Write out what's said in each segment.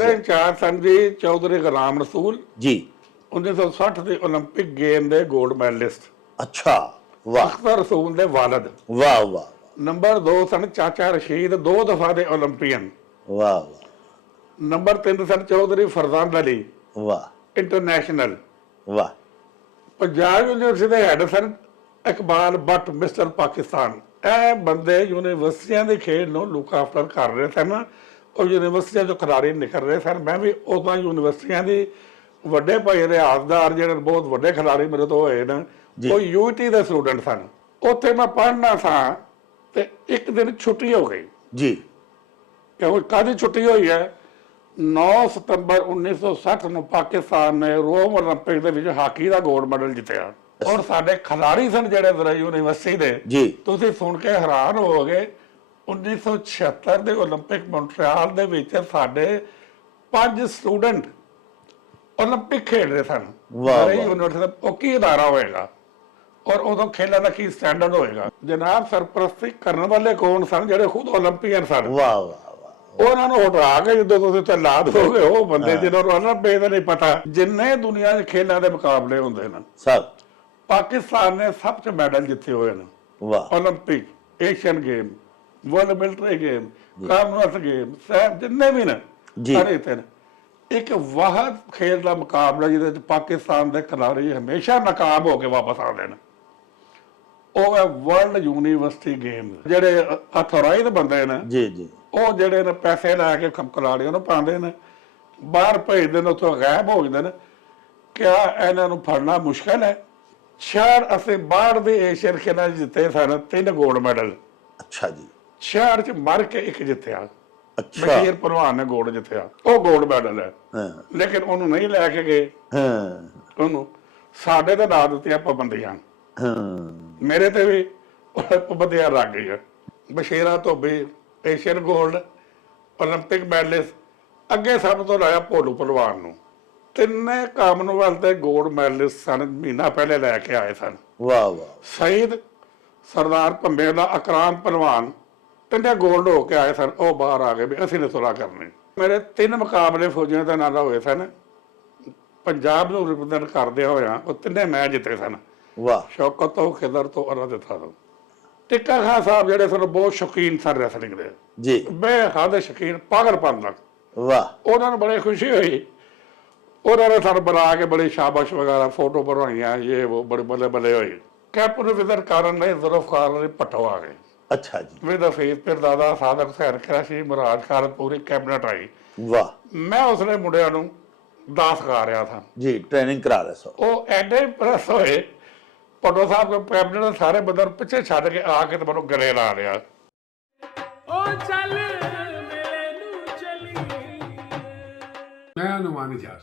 ਸਾਡੇ ਇੰਚਾਰਜ ਸਨ ਜੀ ਚੌਧਰੀ ਗੁਲਾਮ ਰਸੂਲ ਜੀ 1960 ਦੇ 올림픽 ਗੇਮ ਦੇ 골ਡ ਮੈਡਲਿਸਟ। ਅੱਛਾ ਵਾਹ ਅਖਤਰ ਰਸੂਲ ਦੇ ਵਾਲਦ। ਵਾਹ ਵਾਹ ਨੰਬਰ 2 ਸਨ ਚਾਚਾ ਰਸ਼ੀਦ 2 ਦਫਾ ਦੇ 올림ਪੀਅਨ। ਵਾਹ ਵਾਹ ਨੰਬਰ 3 ਸਨ ਚੌਧਰੀ ਫਰਜ਼ਾਨ ਅਲੀ ਵਾਹ ਇੰਟਰਨੈਸ਼ਨਲ। ਵਾਹ ਪੰਜਾਬ ਯੂਨੀਵਰਸਿਟੀ ਦੇ ਹੈਡ ਸਨ ਇਕਬਾਲ ਬੱਟ ਮਿਸਟਰ ਪਾਕਿਸਤਾਨ। ਇਹ ਬੰਦੇ ਯੂਨੀਵਰਸਿਟੀਆਂ ਦੇ ਖੇਡ ਨੂੰ ਲੁੱਕ ਆਫਟਰ ਕਰ ਰਹੇ ਸਨ ਔਰ ਯੂਨੀਵਰਸਿਟੀਆਂ ਚੋਂ ਖਿਡਾਰੀ ਨਿਕਲ ਰਹੇ ਸਨ। ਮੈਂ ਵੀ ਉਦੋਂ ਯੂਨੀਵਰਸਿਟੀਆਂ ਦੀ ਵੱਡੇ ਭਾਈ ਰਿਆਜ਼ਦਾਰ ਜਿਹੜੇ ਬਹੁਤ ਵੱਡੇ ਖਿਡਾਰੀ ਮੇਰੇ ਤੋਂ ਹੋਏ ਨੇ ਉਹ ਯੂਟੀ ਦੇ ਸਟੂਡੈਂਟ ਸਨ। ਉੱਥੇ ਮੈਂ ਪੜ੍ਹਨਾ ਸਾਂ ਤੇ ਇੱਕ ਦਿਨ ਛੁੱਟੀ ਹੋ ਗਈ ਜੀ। ਕਿਉਂ ਕਾਹਦੀ ਛੁੱਟੀ ਹੋਈ ਹੈ? 9 ਸਤੰਬਰ 1960 ਨੂੰ ਪਾਕਿਸਤਾਨ ਨੇ ਰੋਮ 올림픽 ਦੇ ਵਿੱਚ ਹਾਕੀ ਦਾ 골ਡ ਮੈਡਲ ਜਿੱਤਿਆ ਔਰ ਸਾਡੇ ਖਿਡਾਰੀ ਸਨ ਜਿਹੜੇ ਜ਼ਰਾ ਯੂਨੀਵਰਸਿਟੀ ਦੇ ਜੀ ਤੁਸੀਂ ਸੁਣ ਕੇ ਹੈਰਾਨ ਹੋਵੋਗੇ 1976 ਦੇ 올림픽 ਮੌਂਟਰੀਆਲ ਦੇ ਵਿੱਚ ਸਾਡੇ 5 ਸਟੂਡੈਂਟ 올림픽 ਖੇਡ ਰਹੇ ਸਨ। ਯੂਨੀਵਰਸਿਟੀ ਦਾ ਉਹ ਕੀ ਅਦਾਰਾ ਹੋਏਗਾ ਔਰ ਉਦੋਂ ਖੇਡਾਂ ਦਾ ਕੀ ਸਟੈਂਡਰਡ ਹੋਏਗਾ? ਜਨਾਬ ਸਰਪ੍ਰਸਤੀ ਕਰਨ ਵਾਲੇ ਕੌਣ ਸਨ? ਜਿਹੜੇ ਖੁਦ 올림ਪੀਅਨ ਸਨ। ਵਾਹ ਵਾਹ ਉਹਨਾਂ ਨੂੰ ਹਟਾ ਕੇ ਜਦੋਂ ਤੁਸੀਂ ਤਲਾਦ ਹੋ ਗਏ ਉਹ ਬੰਦੇ ਜਿਹਨਾਂ ਨੂੰ 올림픽 ਦਾ ਨਹੀਂ ਪਤਾ। ਜਿੰਨੇ ਦੁਨੀਆ ਦੇ ਖੇਡਾਂ ਦੇ ਮੁਕਾਬਲੇ ਹੁੰਦੇ ਨੇ ਸਭ ਪਾਕਿਸਤਾਨ ਨੇ ਸਭ ਤੋਂ ਮੈਡਲ ਜਿੱਤੇ ਹੋਏ ਨੇ। ਵਾਹ 올림픽, Asian game, world military game, Commonwealth game, ਸਭ ਜਿੰਨੇ ਵੀ ਨੇ ਸਾਰੇ ਤੇ ਇੱਕ ਵਾਹਦ ਖੇਡ ਦਾ ਮੁਕਾਬਲਾ ਜਿਹਦੇ ਵਿੱਚ ਪਾਕਿਸਤਾਨ ਦੇ ਖਿਡਾਰੀ ਹਮੇਸ਼ਾ ਨਾਕਾਮ ਹੋ ਕੇ ਵਾਪਸ ਆਉਂਦੇ ਨੇ ਉਹ ਹੈ ਵਰਲਡ ਯੂਨੀਵਰਸਿਟੀ ਗੇਮ। ਜਿਹੜੇ ਅਥੋਰਾਈਜ਼ਡ ਬੰਦੇ ਨੇ ਜੀ ਜੀ ਉਹ ਜਿਹੜੇ ਨੇ ਪੈਸੇ ਲੈ ਕੇ ਖਿਡਾਰੀਆਂ ਨੂੰ ਪਾਉਂਦੇ ਨੇ ਬਾਹਰ ਭੇਜਦੇ ਨੇ ਉੱਥੋਂ ਗਾਇਬ ਹੋ ਜਾਂਦੇ ਨੇ। ਕਿਆ ਇਹਨਾਂ ਨੂੰ ਫੜਨਾ ਮੁਸ਼ਕਲ ਹੈ? ਸ਼ਹਿਰ ਅਸੀਂ ਬਾਹਰ ਦੇ ਏਸ਼ੀਅਨ ਖੇਡਾਂ ਜਿੱਤੇ ਸਨ 3 골ਡ ਮੈਡਲ। ਅੱਛਾ ਜੀ। ਸ਼ਹਿਰ ਚ ਮਰ ਕੇ ਇੱਕ ਜਿੱਤਿਆ। ਅੱਛਾ ਬਸ਼ੀਰ ਪਹਿਲਵਾਨ ਨੇ 골ਡ ਜਿੱਤਿਆ ਉਹ 골ਡ ਮੈਡਲ ਹੈ ਲੇਕਿਨ ਉਹਨੂੰ ਨਹੀਂ ਲੈ ਕੇ ਗਏ। ਉਹਨੂੰ ਸਾਡੇ ਤੇ ਲਾ ਦਿੱਤੀਆਂ ਪਾਬੰਦੀਆਂ। ਮੇਰੇ ਤੇ ਵੀ ਪਾਬੰਦੀਆਂ ਲੱਗ ਗਈਆਂ। ਬਸ਼ੀਰਾ ਧੋਬੀ ਏਸ਼ੀਅਨ 골ਡ 올림픽 ਮੈਡਲਿਸਟ ਅੱਗੇ ਸਭ ਤੋਂ ਲਾਇਆ ਭੋਲੂ ਪਹਿਲਵਾਨ ਨੂੰ। ਤਿੰਨੇ ਕਾਮਨਵੈਲਥ ਦੇ 골ਡ ਮੈਡਲਿਸਟ ਸਨ ਮਹੀਨਾ ਪਹਿਲੇ ਲੈ ਕੇ ਆਏ ਸਨ। ਵਾਹ ਵਾਹ ਸ਼ਹੀਦ ਸਰਦਾਰ ਭੰਬੇ ਦਾ ਅਕਰਾਮ ਪਹਿਲਵਾਨ ਤਿੰਨੇ 골ਡ ਹੋ ਕੇ ਆਏ ਸਨ। ਉਹ ਬਾਹਰ ਆ ਗਏ ਵੀ ਅਸੀਂ ਨੇ ਸੁਲਾ ਕਰਨੀ। ਮੇਰੇ 3 ਮੁਕਾਬਲੇ ਫੌਜੀਆਂ ਦੇ ਨਾਲ ਹੋਏ ਸਨ। ਪੰਜਾਬ ਨੂੰ ਰਿਪਰੈਜ਼ੈਂਟ ਕਰਦੇ ਹੋਇਆ ਉਹ ਤਿੰਨੇ ਮੈਚ ਜਿੱਤੇ ਸਨ। ਵਾਹ ਸ਼ੌਕਤ ਤੋਂ ਖਿਦਰ ਤੋਂ ਅਰਦ ਥਾ ਤੋਂ ਟਿੱਕਾ ਖਾਨ ਸਾਹਿਬ ਜਿਹੜੇ ਸਨ ਬਹੁਤ ਸ਼ੌਕੀਨ ਸਨ ਰੈਸਲਿੰਗ ਦੇ ਜੀ ਬੇਹੱਦ ਸ਼ੌਕੀਨ ਪਾਗਲਪਨ ਦਾ। ਵਾਹ ਉਹਨਾਂ ਨੂੰ ਬੜੀ ਖੁਸ਼ੀ ਹੋਈ। ਉਹਨਾਂ ਨੇ ਸਾਨੂੰ ਬੁਲਾ ਕੇ ਬੜੀ ਸ਼ਾਬਾਸ਼ ਵਗੈਰਾ ਫੋਟੋ ਬਣਵਾਈਆਂ ਇਹ ਉਹ ਬੜੇ ਬੱਲੇ ਬੱਲੇ ਹੋਏ। ਕੈਪਟਨ ਵਿਦਰ ਕਾਰਨ ਨੇ ਜ਼ੁਲਫਕਾਰ ਨੇ ਪੱਟੋ ਆ ਗਏ। ਅੱਛਾ ਜੀ। ਵਿਦ ਫੀਸ ਪਿਰਦਾਦਾ ਸਾਦਕ ਹੁਸੈਨ ਕਰਾਸ਼ੀ ਮੁਰਾਦ ਖਾਨ ਪੂਰੀ ਕੈਬਨਿਟ ਆਈ। ਵਾਹ ਮੈਂ ਉਸਨੇ ਮੁੰਡਿਆਂ ਨੂੰ ਦਾਸ ਸਿਖਾ ਰਿਹਾ ਥਾ ਜੀ ਟ੍ਰੇਨਿੰਗ ਕਰਾ ਰਹੇ ਸੋ। ਉਹ ਐਡੇ ਇੰਪ੍ਰੈਸ ਹੋਏ ਪੱਟੋ ਸਾਹਿਬ ਦੇ ਕੈਬਨਿਟ ਦੇ ਸਾਰੇ ਬੰਦੇ ਨੂੰ ਪਿੱਛੇ ਛੱਡ ਕੇ ਆ ਕੇ ਤੇ ਮੈਨੂੰ ਗਲੇ ਲਾ ਲਿਆ। ਉਹ ਚੱਲ ਮੇਰੇ ਨੂੰ ਚਲੀ। ਮੈਂ ਅਨੁਮਾਨ ਇਜਾਜ਼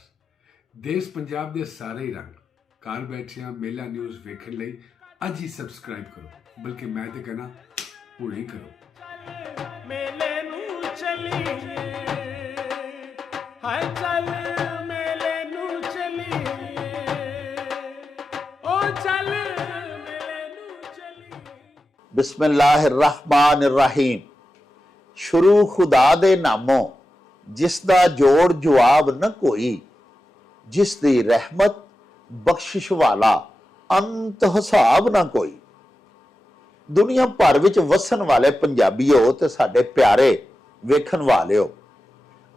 ਦੇਸ਼ ਪੰਜਾਬ ਦੇ ਸਾਰੇ ਰੰਗ ਘਰ ਬੈਠਿਆਂ ਮੇਲਾ ਨਿਊਜ਼ ਵੇਖਣ ਲਈ ਅੱਜ ਹੀ ਸਬਸਕ੍ਰਾਈਬ ਕਰੋ। ਬਲਕਿ ਮੈਂ ਤੇ ਕਹਿਣਾ ਹੁਣੇ ਕਰੋ। ਮੇਲੇ ਨੂੰ ਚਲੀਏ ਹਾਏ ਚੱਲ ਮੇਲੇ ਨੂੰ ਚਲੀਏ ਉਹ ਚੱਲ ਮੇਲੇ ਨੂੰ ਚਲੀਏ। ਬਿਸਮਿल्लाहिर्रहमानिर्रहीम। ਸ਼ੁਰੂ ਖੁਦਾ ਦੇ ਨਾਮੋਂ ਜਿਸ ਦਾ ਜੋੜ ਜਵਾਬ ਨਾ ਕੋਈ, ਜਿਸ ਦੀ ਰਹਿਮਤ ਬਖਸ਼ਿਸ਼ ਵਾਲਾ ਅੰਤ ਹਿਸਾਬ ਨਾ ਕੋਈ। ਦੁਨੀਆ ਭਰ ਵਿੱਚ ਵਸਣ ਵਾਲੇ ਪੰਜਾਬੀਓ ਤੇ ਸਾਡੇ ਪਿਆਰੇ ਵੇਖਣ ਵਾਲਿਓ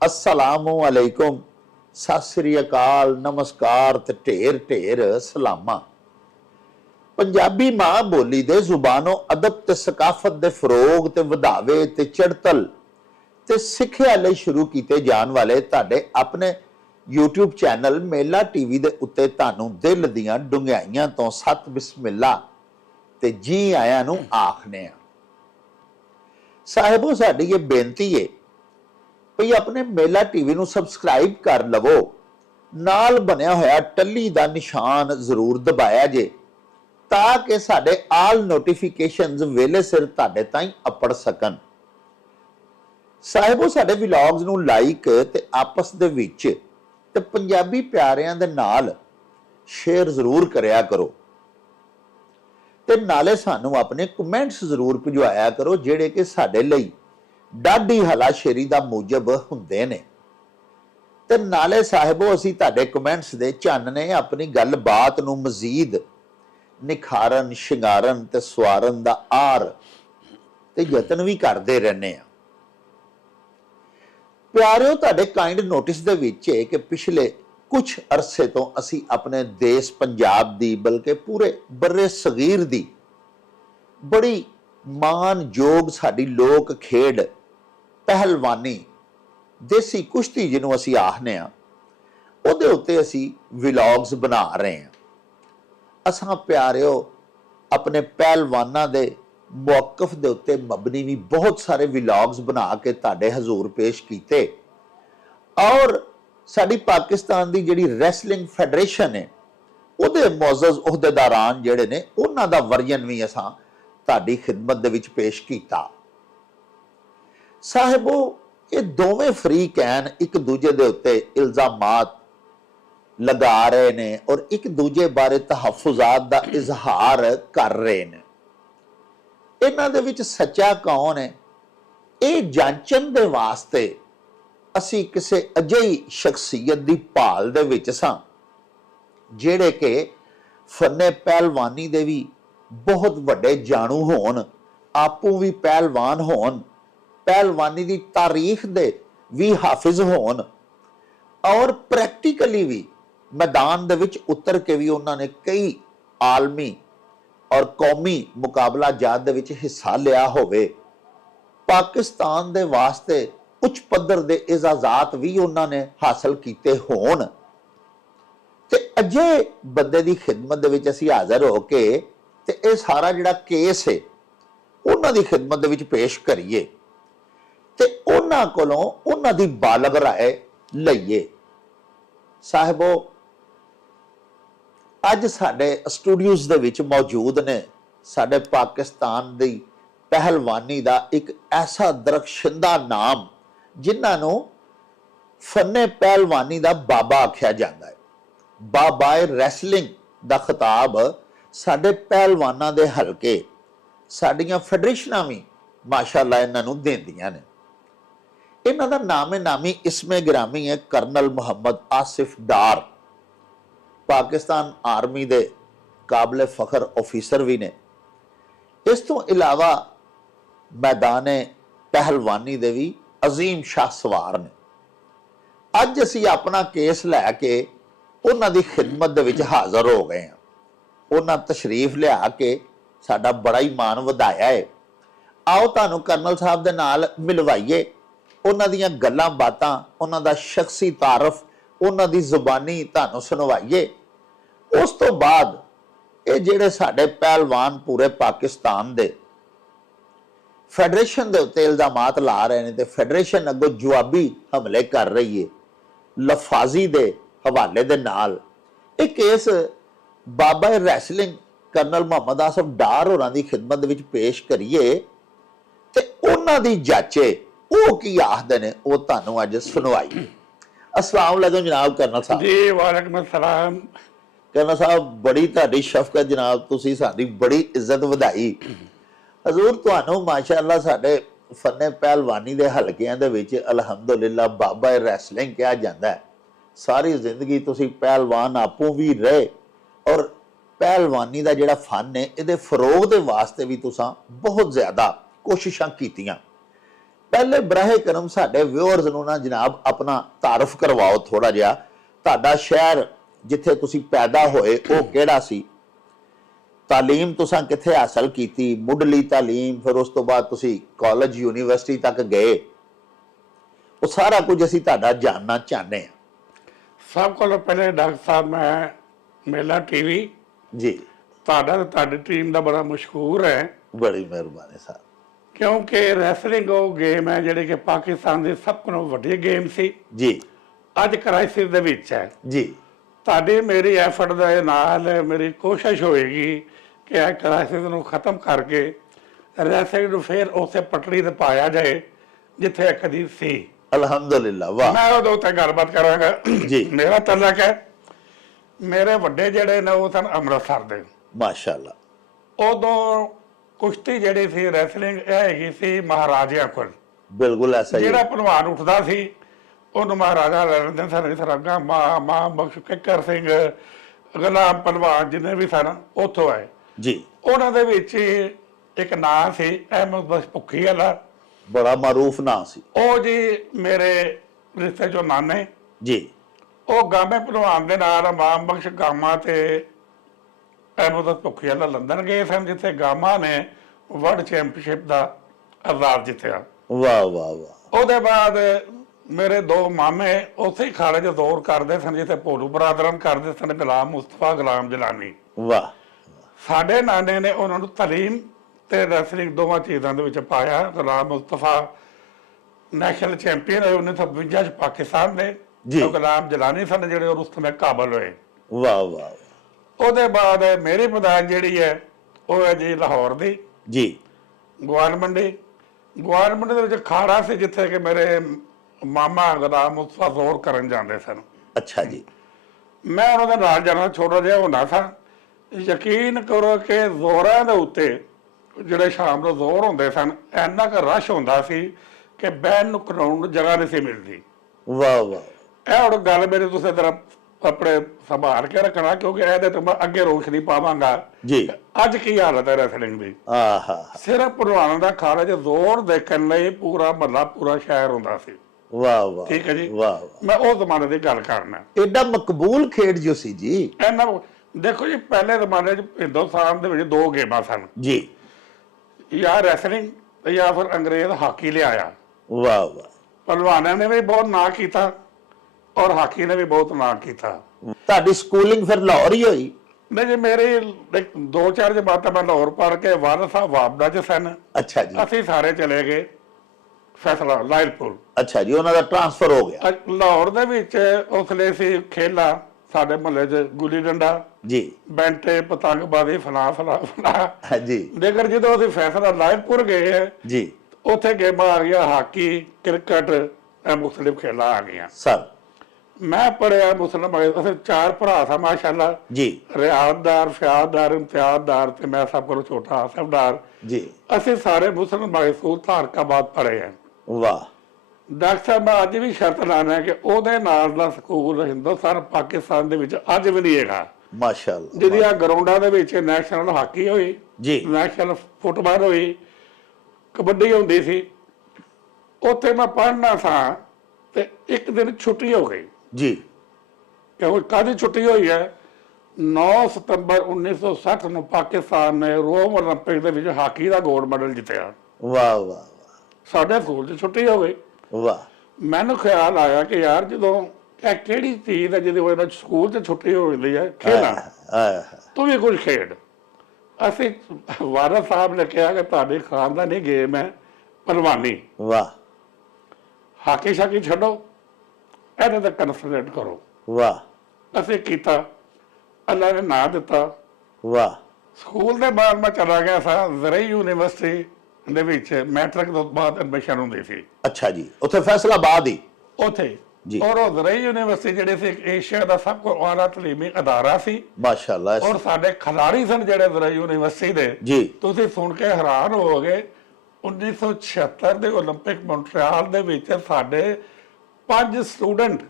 अस्सलामु अलैकुम, सत श्री अकाल, नमस्कार ते ढेर ढेर सलामा। पंजाबी मां बोली दे जुबानों अदब ते सकाफत दे फरोग ते वधावे ते चढ़तल ते सिੱਖਿਆ ਲਈ शुरू ਕੀਤੇ ਜਾਣ ਵਾਲੇ ਤੁਹਾਡੇ ਆਪਣੇ YouTube ਚੈਨਲ ਮੇਲਾ ਟੀਵੀ ਦੇ ਉੱਤੇ ਤੁਹਾਨੂੰ ਦਿਲ ਦੀਆਂ ਡੁੰਗਾਈਆਂ ਤੋਂ ਸਤ ਬਿਸਮਿਲ੍ਲਾ ਤੇ ਜੀ ਆਇਆਂ ਨੂੰ ਆਖਨੇ ਆ। ਸਾਹਿਬੋ ਸਾਡੀ ਇਹ ਬੇਨਤੀ ਹੈ ਭਈ ਆਪਣੇ ਮੇਲਾ ਟੀਵੀ ਨੂੰ ਸਬਸਕ੍ਰਾਈਬ ਕਰ ਲਵੋ। ਨਾਲ ਬਣਿਆ ਹੋਇਆ ਟੱਲੀ ਦਾ ਨਿਸ਼ਾਨ ਜ਼ਰੂਰ ਦਬਾਇਆ ਜੇ ਤਾਂ ਕਿ ਸਾਡੇ ਆਲ ਨੋਟੀਫਿਕੇਸ਼ਨਸ ਵੇਲੇ ਸਿਰ ਤੁਹਾਡੇ ਤਾਈਂ ਅਪੜ ਸਕਣ। ਸਾਹਿਬੋ ਸਾਡੇ ਵਲੌਗਸ ਨੂੰ ਲਾਈਕ ਤੇ ਆਪਸ ਦੇ ਵਿੱਚ ਤੇ ਪੰਜਾਬੀ ਪਿਆਰਿਆਂ ਦੇ ਨਾਲ ਸ਼ੇਅਰ ਜ਼ਰੂਰ ਕਰਿਆ ਕਰੋ ਤੇ ਨਾਲੇ ਸਾਨੂੰ ਆਪਣੇ ਕਮੈਂਟਸ ਜ਼ਰੂਰ ਭਿਜਵਾਇਆ ਕਰੋ ਜਿਹੜੇ ਕਿ ਸਾਡੇ ਲਈ ਡਾਢੀ ਹਲਾਸ਼ੇਰੀ ਦਾ ਮੂਜਬ ਹੁੰਦੇ ਨੇ। ਤੇ ਨਾਲੇ ਸਾਹਿਬੋ ਅਸੀਂ ਤੁਹਾਡੇ ਕਮੈਂਟਸ ਦੇ ਚਾਨਣੇ ਆਪਣੀ ਗੱਲਬਾਤ ਨੂੰ ਮਜ਼ੀਦ ਨਿਖਾਰਨ, ਸ਼ਿੰਗਾਰਨ ਤੇ ਸਵਾਰਨ ਦਾ ਆਰ ਤੇ ਯਤਨ ਵੀ ਕਰਦੇ ਰਹਿੰਦੇ ਆ। ਪਿਆਰਿਓ, ਤੁਹਾਡੇ ਕਾਈਂਡ ਨੋਟਿਸ ਦੇ ਵਿੱਚ ਹੈ ਕਿ ਪਿਛਲੇ ਕੁਝ ਅਰਸੇ ਤੋਂ ਅਸੀਂ ਆਪਣੇ ਦੇਸ਼ ਪੰਜਾਬ ਦੀ, ਬਲਕਿ ਪੂਰੇ ਬਰੇ ਸਗੀਰ ਦੀ ਬੜੀ ਮਾਣਯੋਗ ਸਾਡੀ ਲੋਕ ਖੇਡ ਪਹਿਲਵਾਨੀ, ਦੇਸੀ ਕੁਸ਼ਤੀ ਜਿਹਨੂੰ ਅਸੀਂ ਆਖਦੇ ਆ, ਉਹਦੇ ਉੱਤੇ ਅਸੀਂ ਵਲੌਗਸ ਬਣਾ ਰਹੇ ਹਾਂ। ਅਸਾਂ ਪਿਆਰਿਓ ਆਪਣੇ ਪਹਿਲਵਾਨਾਂ ਦੇ ਮੌਕਫ ਦੇ ਉੱਤੇ ਮਬਨੀ ਵੀ ਬਹੁਤ ਸਾਰੇ ਵਲੌਗਸ ਬਣਾ ਕੇ ਤੁਹਾਡੇ ਹਜ਼ੂਰ ਪੇਸ਼ ਕੀਤੇ। ਔਰ ਸਾਡੀ ਪਾਕਿਸਤਾਨ ਦੀ ਜਿਹੜੀ ਰੈਸਲਿੰਗ ਫੈਡਰੇਸ਼ਨ ਹੈ, ਉਹਦੇ ਮੌਜ਼ਜ਼ ਅਹੁਦੇਦਾਰਾਂ ਜਿਹੜੇ ਨੇ, ਉਹਨਾਂ ਦਾ ਵਰਜਨ ਵੀ ਅਸਾਂ ਤੁਹਾਡੀ ਖਿਦਮਤ ਦੇ ਵਿੱਚ ਪੇਸ਼ ਕੀਤਾ। ਸਾਹਿਬੋ, ਇਹ ਦੋਵੇਂ ਫਰੀਕ ਹਨ, ਇੱਕ ਦੂਜੇ ਦੇ ਉੱਤੇ ਇਲਜ਼ਾਮਾਤ ਲਗਾ ਰਹੇ ਨੇ ਔਰ ਇੱਕ ਦੂਜੇ ਬਾਰੇ ਤਹਫੁਜ਼ਾਤ ਦਾ ਇਜ਼ਹਾਰ ਕਰ ਰਹੇ ਨੇ। ਇਹਨਾਂ ਦੇ ਵਿੱਚ ਸੱਚਾ ਕੌਣ ਹੈ, ਇਹ ਜਾਂਚਣ ਦੇ ਵਾਸਤੇ ਅਸੀਂ ਕਿਸੇ ਅਜਿਹੀ ਸ਼ਖਸੀਅਤ ਦੀ ਭਾਲ ਦੇ ਵਿੱਚ ਸਾਂ ਜਿਹੜੇ ਕਿ ਫੰਨੇ ਪਹਿਲਵਾਨੀ ਦੇ ਵੀ ਬਹੁਤ ਵੱਡੇ ਜਾਣੂ ਹੋਣ, ਆਪੂ ਵੀ ਪਹਿਲਵਾਨ ਹੋਣ, ਪਹਿਲਵਾਨੀ ਦੀ ਤਾਰੀਖ ਦੇ ਵੀ ਹਾਫਿਜ਼ ਹੋਣ ਔਰ ਪ੍ਰੈਕਟੀਕਲੀ ਵੀ ਮੈਦਾਨ ਦੇ ਵਿੱਚ ਉਤਰ ਕੇ ਵੀ ਉਹਨਾਂ ਨੇ ਕਈ ਆਲਮੀ ਔਰ ਕੌਮੀ ਮੁਕਾਬਲਾ ਜਾਤ ਦੇ ਵਿੱਚ ਹਿੱਸਾ ਲਿਆ ਹੋਵੇ। ਪਾਕਿਸਤਾਨ ਦੇ ਵਾਸਤੇ ਉੱਚ ਪੱਧਰ ਦੇ ਇਜਾਜ਼ਾਤ ਵੀ ਉਹਨਾਂ ਨੇ ਹਾਸਲ ਕੀਤੇ ਹੋਣ ਤੇ ਅਜੇ ਬੰਦੇ ਦੀ ਖਿਦਮਤ ਦੇ ਵਿੱਚ ਅਸੀਂ ਹਾਜ਼ਰ ਹੋ ਕੇ ਤੇ ਇਹ ਸਾਰਾ ਜਿਹੜਾ ਕੇਸ ਹੈ ਉਹਨਾਂ ਦੀ ਖਿਦਮਤ ਦੇ ਵਿੱਚ ਪੇਸ਼ ਕਰੀਏ ਤੇ ਉਹਨਾਂ ਕੋਲੋਂ ਉਹਨਾਂ ਦੀ ਬਾਲਗ ਰਾਏ ਲਈਏ। ਸਾਹਿਬੋ, ਅੱਜ ਸਾਡੇ ਸਟੂਡੀਓਜ਼ ਦੇ ਵਿੱਚ ਮੌਜੂਦ ਨੇ ਸਾਡੇ ਪਾਕਿਸਤਾਨ ਦੀ ਪਹਿਲਵਾਨੀ ਦਾ ਇੱਕ ਐਸਾ ਦਰਖਸ਼ਿੰਦਾ ਨਾਮ ਜਿਨ੍ਹਾਂ ਨੂੰ ਫੰਨੇ ਪਹਿਲਵਾਨੀ ਦਾ ਬਾਬਾ ਆਖਿਆ ਜਾਂਦਾ ਹੈ। ਬਾਬਾਏ ਰੈਸਲਿੰਗ ਦਾ ਖਿਤਾਬ ਸਾਡੇ ਪਹਿਲਵਾਨਾਂ ਦੇ ਹਲਕੇ, ਸਾਡੀਆਂ ਫੈਡਰੇਸ਼ਨਾਂ ਵੀ ਮਾਸ਼ਾਅੱਲਾ ਇਹਨਾਂ ਨੂੰ ਦਿੰਦੀਆਂ ਨੇ। ਇਹਨਾਂ ਦਾ ਨਾਮੇ ਇਸਮੇ ਗਿਰਾਮੀ ਹੈ ਕਰਨਲ ਮੁਹੰਮਦ ਆਸਿਫ ਡਾਰ, ਪਾਕਿਸਤਾਨ ਆਰਮੀ ਦੇ ਕਾਬਲੇ ਫਖਰ ਆਫੀਸਰ ਵੀ ਨੇ। ਇਸ ਤੋਂ ਇਲਾਵਾ ਮੈਦਾਨੇ ਪਹਿਲਵਾਨੀ ਦੇ ਵੀ ਅਜ਼ੀਮ ਸ਼ਾਹ ਸਵਾਰ ਨੇ। ਅੱਜ ਅਸੀਂ ਆਪਣਾ ਕੇਸ ਲੈ ਕੇ ਉਹਨਾਂ ਦੀ ਖਿਦਮਤ ਦੇ ਵਿੱਚ ਹਾਜ਼ਰ ਹੋ ਗਏ ਹਾਂ। ਉਹਨਾਂ ਤਸ਼ਰੀਫ ਲਿਆ ਕੇ ਸਾਡਾ ਬੜਾ ਹੀ ਮਾਣ ਵਧਾਇਆ ਹੈ। ਆਓ ਤੁਹਾਨੂੰ ਕਰਨਲ ਸਾਹਿਬ ਦੇ ਨਾਲ ਮਿਲਵਾਈਏ, ਉਹਨਾਂ ਦੀਆਂ ਗੱਲਾਂ ਬਾਤਾਂ, ਉਹਨਾਂ ਦਾ ਸ਼ਖਸੀ ਤਾਰਫ, ਉਹਨਾਂ ਦੀ ਜ਼ੁਬਾਨੀ ਤੁਹਾਨੂੰ ਸੁਣਵਾਈਏ। ਉਸ ਤੋਂ ਬਾਅਦ ਇਹ ਜਿਹੜੇ ਸਾਡੇ ਪਹਿਲਵਾਨ ਪੂਰੇ ਪਾਕਿਸਤਾਨ ਦੇ ਫੈਡਰੇਸ਼ਨ ਦੇ ਉੱਤੇ ਇਲਜ਼ਾਮਾਤ ਲਾ ਰਹੇ ਨੇ ਤੇ ਫੈਡਰੇਸ਼ਨ ਅੱਗੋਂ ਜਵਾਬੀ ਹਮਲੇ ਕਰ ਰਹੀ ਹੈ ਲਫਾਜ਼ੀ ਦੇ ਹਵਾਲੇ ਦੇ ਨਾਲ, ਇਹ ਕੇਸ ਬਾਬਾ ਰੈਸਲਿੰਗ ਕਰਨਲ ਮੁਹੰਮਦ ਆਸਿਫ ਡਾਰ ਹੋਰਾਂ ਦੀ ਖਿਦਮਤ ਦੇ ਵਿੱਚ ਪੇਸ਼ ਕਰੀਏ ਤੇ ਉਹਨਾਂ ਦੀ ਜਾਚੇ ਉਹ ਕੀ ਆਖਦੇ ਨੇ ਉਹ ਤੁਹਾਨੂੰ ਅੱਜ ਸੁਣਵਾਈ। अस्सलाम वालेकुम जनाब करनल साहब। जी वालेकुम अस्सलाम। करनल साहब बड़ी ਤੁਹਾਡੀ ਸ਼ਫਕਤ ਜਨਾਬ, ਤੁਸੀਂ ਸਾਡੀ ਬੜੀ ਇੱਜ਼ਤ ਵਧਾਈ। ਹਜ਼ੂਰ ਤੁਹਾਨੂੰ ਮਾਸ਼ਾਅੱਲਾ ਸਾਡੇ ਫੰਨੇ ਪਹਿਲਵਾਨੀ ਦੇ ਹਲਕਿਆਂ ਦੇ ਵਿੱਚ ਅਲਹਮਦੁਲਿਲਾ ਬਾਬਾ ਰੈਸਲਿੰਗ ਕਿਹਾ ਜਾਂਦਾ ਹੈ। ਸਾਰੀ ਜ਼ਿੰਦਗੀ ਤੁਸੀਂ ਪਹਿਲਵਾਨ ਆਪੂ ਵੀ ਰਹੇ ਔਰ ਪਹਿਲਵਾਨੀ ਦਾ ਜਿਹੜਾ ਫਨ ਹੈ ਇਹਦੇ ਫਰੋਗ ਦੇ ਵਾਸਤੇ ਵੀ ਤੁਸੀਂ ਬਹੁਤ ਜ਼ਿਆਦਾ ਕੋਸ਼ਿਸ਼ਾਂ ਕੀਤੀਆਂ। ਪਹਿਲੇ ਬਰਾਏ ਕਰਮ ਸਾਡੇ ਵਿਊਅਰਸ ਨੂੰ ਨਾ ਜਨਾਬ ਆਪਣਾ ਤਾਰਫ ਕਰਵਾਓ ਥੋੜਾ ਜਿਹਾ, ਤੁਹਾਡਾ ਸ਼ਹਿਰ ਜਿੱਥੇ ਤੁਸੀਂ ਪੈਦਾ ਹੋਏ ਉਹ ਕਿਹੜਾ ਸੀ, ਤਾਲੀਮ ਤੁਸੀਂ ਕਿੱਥੇ ਹਾਸਲ ਕੀਤੀ, ਮੁੱਢਲੀ ਤਾਲੀਮ, ਫਿਰ ਉਸ ਤੋਂ ਬਾਅਦ ਤੁਸੀਂ ਕਾਲਜ ਯੂਨੀਵਰਸਿਟੀ ਤੱਕ ਗਏ, ਉਹ ਸਾਰਾ ਕੁਝ ਅਸੀਂ ਤੁਹਾਡਾ ਜਾਣਨਾ ਚਾਹੁੰਦੇ ਹਾਂ। ਸਭ ਕੋਲੋਂ ਪਹਿਲੇ ਡਾਕਟਰ ਸਾਹਿਬ ਮੈਂ ਮੇਲਾ ਟੀਵੀ ਜੀ ਤੁਹਾਡੀ ਟੀਮ ਦਾ ਬੜਾ ਮਸ਼ਹੂਰ ਹੈ। ਬੜੀ ਮਿਹਰਬਾਨੀ ਸਾਹਿਬ। ਕਿਉਂਕਿ ਰੈਸਲਿੰਗ ਉਹ ਗੇਮ ਹੈ ਜਿਹੜੀ ਕਿ ਪਾਕਿਸਤਾਨ ਦੀ ਸਭ ਤੋਂ ਵੱਡੀ ਗੇਮ ਸੀ ਜੀ, ਅੱਜ ਕ੍ਰਾਈਸਿਸ ਦੇ ਵਿੱਚ ਹੈ ਜੀ। ਤੁਹਾਡੀ ਮੇਰੀ ਐਫਰਟ ਦੇ ਨਾਲ ਮੇਰੀ ਕੋਸ਼ਿਸ਼ ਹੋਏਗੀ ਕਿ ਇਹ ਕ੍ਰਾਈਸਿਸ ਨੂੰ ਖਤਮ ਕਰਕੇ ਰੈਸਲਿੰਗ ਨੂੰ ਫਿਰ ਉਸੇ ਪਟੜੀ ਤੇ ਪਾਇਆ ਜਾਏ ਜਿੱਥੇ ਇਹ ਕਦੀ ਸੀ। ਅਲਹਮਦੁਲਿਲਾ, ਵਾਹ। ਮੈਂ ਉਹਦੇ ਉੱਤੇ ਗੱਲਬਾਤ ਕਰਾਂਗਾ ਜੀ। ਮੇਰਾ ਤਲਕ ਹੈ, ਮੇਰੇ ਵੱਡੇ ਜਿਹੜੇ ਨੇ ਉਹ ਸਨ ਅੰਮ੍ਰਿਤਸਰ ਦੇ, ਮਾਸ਼ਾਅੱਲਾ। ਉਦੋਂ ਕੁਸ਼ਤੀ ਜਿਹੜੀ ਸੀ ਰੈਸਲਿੰਗ ਇਹ ਹੈਗੀ ਸੀ ਮਹਾਰਾਜਿਆਂ ਕੋਲ। ਬਿਲਕੁਲ ਐਸਾ ਹੀ ਜਿਹੜਾ ਪਹਿਲਵਾਨ ਉੱਠਦਾ ਸੀ ਉਹਨੂੰ ਮਹਾਰਾਜਾ ਰਣਜੀਤ ਸਿੰਘ ਸਰਾਗਾ ਮਾਂ ਬਖਸ਼ ਕਿੱਕਰ ਸਿੰਘ ਗੁਲਾਮ ਪਹਿਲਵਾਨ ਜਿੰਨੇ ਵੀ ਸਨ ਉੱਥੋਂ ਆਏ ਜੀ। ਉਹਨਾਂ ਦੇ ਵਿੱਚ ਇੱਕ ਨਾਂ ਸੀ ਅਹਿਮਦ ਬਖਸ਼ ਭੁੱਖੀ ਵਾਲਾ, ਬੜਾ ਮਾਰੂਫ ਨਾਂ ਸੀ ਉਹ ਜੀ ਮੇਰੇ ਰਿਸ਼ਤੇ ਚੋਂ ਨਾਨੇ ਜੀ। ਉਹ ਗਾਮੇ ਪਹਿਲਵਾਨ ਦੇ ਨਾਲ ਮਾਂ ਬਖਸ਼ ਗਾਮਾ ਤੇ ਅਹਿਮਦ ਬਖਸ਼ ਭੁੱਖੀ ਵਾਲਾ ਲੰਦਨ ਗਏ ਸਨ, ਜਿੱਥੇ ਗਾਮਾ ਨੇ ਵਰਲਡ ਚੈਂਪੀਅਨਸ਼ਿਪ ਦਾ ਅਵਾਰਡ ਜਿੱਤਿਆ। ਵਾਹ ਵਾਹ ਵਾਹ। ਉਹਦੇ ਬਾਅਦ ਮੇਰੇ ਦੋ ਮਾਮੇ ਉੱਥੇ ਹੀ ਖਾੜੇ 'ਚ ਦੌਰ ਕਰਦੇ ਸਨ, ਜਿੱਥੇ ਭੋਲੂ ਬਰਾਦਰਨ ਕਰਦੇ ਸਨ, ਗੁਲਾਮ ਮੁਸਤਫਾ ਗੁਲਾਮ ਜਲਾਨੀ। ਵਾਹ। ਸਾਡੇ ਨਾਨੇ ਨੇ ਉਹਨਾਂ ਨੂੰ ਤਾਲੀਮ ਤੇ ਰੈਸਲਿੰਗ ਦੋਵਾਂ ਚੀਜ਼ਾਂ ਦੇ ਵਿੱਚ ਪਾਇਆ। ਗੁਲਾਮ ਮੁਸਤਫਾ ਨੈਸ਼ਨਲ ਚੈਂਪੀਅਨ ਹੋਏ 1952 ਚ ਪਾਕਿਸਤਾਨ ਦੇ, ਜੀ। ਗੁਲਾਮ ਜਲਾਨੀ ਸਨ ਜਿਹੜੇ ਉਸ ਸਮੇਂ ਕਾਬਲ ਹੋਏ। ਵਾਹ ਵਾਹ। ਉਹਦੇ ਬਾਅਦ ਮੇਰੀ ਪਦਾਨ ਜਿਹੜੀ ਹੈ ਉਹ ਹੈ ਜੀ ਲਾਹੌਰ ਦੀ ਜੀ। ਗਵਾਲ ਮੰਡੀ ਦੇ ਵਿੱਚ ਖਾੜਾ ਸੀ, ਜਿੱਥੇ ਕਿ ਮੇਰੇ ਮਾਮਾ ਗੁਲਾਮ ਮੁਸਤਫਾ ਜ਼ੋਰ ਕਰਨ ਜਾਂਦੇ ਸਨ। ਅੱਛਾ ਜੀ। ਮੈਂ ਉਹਨਾਂ ਦੇ ਨਾਲ ਜਾਣਾ, ਛੋਟਾ ਜਿਹਾ ਹੁੰਦਾ ਸਾਂ। ਯਕੀਨ ਕਰੋ ਕਿ ਜ਼ੋਰਾਂ ਦੇ ਉੱਤੇ ਜਿਹੜੇ ਸ਼ਾਮ ਨੂੰ ਜ਼ੋਰ ਹੁੰਦੇ ਸਨ, ਇੰਨਾ ਕੁ ਰਸ਼ ਹੁੰਦਾ ਸੀ ਕਿ ਬਹਿਣ ਨੂੰ ਕਰਾਉਣ ਨੂੰ ਜਗ੍ਹਾ ਨਹੀਂ ਸੀ ਮਿਲਦੀ। ਵਾਹ ਵਾਹ। ਇਹ ਹੁਣ ਗੱਲ ਮੇਰੀ ਤੁਸੀਂ ਜ਼ਰਾ ਆਪਣੇ ਸੰਭਾਲ ਕੇ ਰੱਖਣਾ, ਕਿਉਂਕਿ ਇਹਦੇ ਤੋਂ ਮੈਂ ਅੱਗੇ ਰੋਸ਼ਨੀ ਪਾਵਾਂਗਾ ਜੀ। ਅੱਜ ਕੀ ਹਾਲਤ ਹੈ ਰੈਸਲਿੰਗ ਦੀ। ਆਹਾ। ਸਿਰਫ ਭਲਵਾਨਾਂ ਦਾ ਖਾੜੇ 'ਚ ਜ਼ੋਰ ਦੇਖਣ ਲਈ ਪੂਰਾ ਮਹੱਲਾ, ਪੂਰਾ ਸ਼ਹਿਰ ਹੁੰਦਾ ਸੀ। ਵਾਹ ਵਾਹ। ਠੀਕ ਹੈ ਜੀ। ਵਾਹ ਵਾਹ। ਮੈਂ ਉਹ ਜ਼ਮਾਨੇ ਦੀ ਗੱਲ ਕਰਨਾ। ਐਡਾ ਮਕਬੂਲ ਖੇਡ ਜੋ ਸੀ ਜੀ। ਇਹਨਾਂ ਦੇਖੋ ਜੀ, ਪਹਿਲੇ ਜ਼ਮਾਨੇ 'ਚ ਹਿੰਦੁਸਤਾਨ ਦੇ ਵਿੱਚ ਦੋ ਗੇਮਾਂ ਸਨ ਜੀ। ਜਾਂ ਰੈਸਲਿੰਗ ਜਾਂ ਫਿਰ ਅੰਗਰੇਜ਼ ਹਾਕੀ ਲਿਆਇਆ। ਵਾਹ ਵਾਹ। ਪਹਿਲਵਾਨਾਂ ਨੇ ਵੀ ਬਹੁਤ ਨਾਂ ਕੀਤਾ ਔਰ ਹਾਕੀ ਨੇ ਵੀ ਬਹੁਤ ਨਾਂ ਕੀਤਾ। ਤੁਹਾਡੀ ਸਕੂਲਿੰਗ ਫਿਰ ਲਾਹੌਰ ਹੀ ਹੋਈ? ਨਹੀਂ ਜੀ, ਮੇਰੇ 2-4 ਜਮਾਤਾਂ ਮੈਂ ਲਾਹੌਰ ਪੜ੍ਹ ਕੇ ਵਾਰਿਸ ਸਾਹਿਬ ਵਾਬਡਾ 'ਚ ਸਨ। ਅੱਛਾ ਜੀ। ਅਸੀਂ ਸਾਰੇ ਚਲੇ ਗਏ ਫੈਸਲਾ ਲਾਇਲਪੁਰ। ਅੱਛਾ ਜੀ, ਉਹਨਾਂ ਦਾ ਟ੍ਰਾਂਸਫਰ ਹੋ ਗਿਆ। ਲਾਹੌਰ ਦੇ ਵਿੱਚ ਉਸ ਲਈ ਸੀ ਖੇਲਾ ਸਾਡੇ ਮੁਹੱਲੇ 'ਚ ਗੁੱਲੀ ਡੰਡਾ, ਜੀ। ਬੈਂਟੇ, ਪਤੰਗਬਾਜ਼ੀ, ਫਲਾ। ਜੀ। ਜੇਕਰ ਜਦੋਂ ਅਸੀਂ ਫੈਸਲਾ ਲਾਇਲਪੁਰ ਗਏ ਜੀ। ਉੱਥੇ ਗੇਮਾਂ ਆ ਗਈਆਂ, ਹਾਕੀ, ਕ੍ਰਿਕਟ, ਇਹ ਮੁਖਤਲਿਫ ਖੇਲਾਂ ਆ ਗਈਆਂ। ਸਰ। ਮੈਂ ਪੜਿਆ ਮੁਸਲਮ, ਅਸੀਂ 4 ਭਰਾ ਸਾਂ ਮਾਸ਼ਾਅੱਲਾ। ਜੀ। ਰਿਆਜ਼ਦਾਰ, ਫਿਆਜ਼ਦਾਰ, ਇਮਤਿਆਜ਼ਦਾਰ ਤੇ ਮੈਂ ਸਭ ਕੋਲੋਂ ਛੋਟਾ ਆਸਫਦਾਰ। ਜੀ। ਅਸੀਂ ਸਾਰੇ ਮੁਸਲਮ ਸਕੂਲ ਧਾਰਕਾਬਾਦ ਪੜ੍ਹੇ ਆ। ਵਾਹ। ਡਾਕਟਰ ਸਾਹਿਬ, ਮੈਂ ਅੱਜ ਵੀ ਸ਼ਰਤ ਲਾਣਾ ਕਿ ਉਹਦੇ ਨਾਲ ਦਾ ਸਕੂਲ ਹਿੰਦੁਸਤਾਨ ਪਾਕਿਸਤਾਨ ਦੇ ਵਿੱਚ ਅੱਜ ਵੀ ਨਹੀਂ ਹੈਗਾ। ਮਾਸ਼ਾਅੱਲਾ। ਜਿਹਦੀਆਂ ਗਰਾਊਂਡਾਂ ਦੇ ਵਿੱਚ ਨੈਸ਼ਨਲ ਹਾਕੀ ਹੋਈ, ਜੀ। ਨੈਸ਼ਨਲ ਫੁੱਟਬਾਲ ਹੋਈ, ਕਬੱਡੀ ਹੁੰਦੀ ਸੀ। ਉੱਥੇ ਮੈਂ ਪੜ੍ਹਨਾ ਸਾਂ ਤੇ ਇੱਕ ਦਿਨ ਛੁੱਟੀ ਹੋ ਗਈ। ਜੀ। ਕਿਉਂ ਕਾਹਦੀ ਛੁੱਟੀ ਹੋਈ ਹੈ? 9 ਸਤੰਬਰ 1960 ਨੂੰ ਪਾਕਿਸਤਾਨ ਨੇ ਰੋਮ ਓਲੰਪਿਕ ਦੇ ਵਿੱਚ ਹਾਕੀ ਦਾ ਗੋਲਡ ਮੈਡਲ ਜਿੱਤਿਆ। ਵਾਹ ਵਾਹ। ਸਾਡੇ ਸਕੂਲ 'ਚ ਛੁੱਟੀ ਹੋ ਗਈ। ਵਾਹ। ਮੈਨੂੰ ਖਿਆਲ ਆਇਆ ਕਿ ਯਾਰ ਜਦੋਂ ਇਹ ਕਿਹੜੀ ਚੀਜ਼ ਹੈ ਜਿਹਦੀ ਵਜ੍ਹਾ ਨਾਲ ਸਕੂਲ 'ਚ ਛੁੱਟੀ ਹੋ ਜਾਂਦੀ ਹੈ, ਖੇਡਾਂ, ਤੂੰ ਵੀ ਕੁਝ ਖੇਡ। ਅਸੀਂ ਵਾਰਿਸ ਸਾਹਿਬ ਨੇ ਕਿਹਾ ਕਿ ਤੁਹਾਡੇ ਖਾਨਦਾਨੀ ਗੇਮ ਹੈ ਪਹਿਲਵਾਨੀ। ਵਾਹ। ਹਾਕੀ ਸ਼ਾਕੀ ਛੱਡੋ, ਇਹਦੇ ਤੇ ਕਨਸਨਟਰੇਟ ਕਰੋ। ਵਾਹ। ਅਸੀਂ ਕੀਤਾ, ਅੱਲਾ ਨੇ ਨਾਂ ਦਿੱਤਾ। ਵਾਹ। ਸਕੂਲ ਦੇ ਬਾਅਦ ਮੈਂ ਚਲਾ ਗਿਆ ਸਾਂ ਜ਼ਰਈ ਯੂਨੀਵਰਸਿਟੀ ਦੇ ਵਿੱਚ। ਮੈਟ੍ਰਿਕ ਤੋਂ ਬਾਅਦ ਐਡਮਿਸ਼ਨ ਹੁੰਦੀ ਸੀ। ਅੱਛਾ ਜੀ, ਉੱਥੇ ਫੈਸਲਾਬਾਦ ਹੀ ਉੱਥੇ ਜੀ। ਔਰ ਉਹ ਜ਼ਰਈ ਯੂਨੀਵਰਸਿਟੀ ਜਿਹੜੇ ਸੀ ਏਸ਼ੀਆ ਦਾ ਸਭ ਤੋਂ ਆਲਾ ਤਲੀਮੀ ਅਦਾਰਾ ਸੀ। ਮਾਸ਼ਾਅੱਲਾ। ਔਰ ਸਾਡੇ ਖਿਡਾਰੀ ਸਨ ਜਿਹੜੇ ਜ਼ਰਈ ਯੂਨੀਵਰਸਿਟੀ ਦੇ। ਜੀ। ਤੁਸੀਂ ਸੁਣ ਕੇ ਹੈਰਾਨ ਹੋਵੋਗੇ, 1976 ਦੇ ਓਲੰਪਿਕ ਮੌਂਟਰੀਆਲ ਦੇ ਵਿੱਚ ਸਾਡੇ 5 ਸਟੂਡੈਂਟ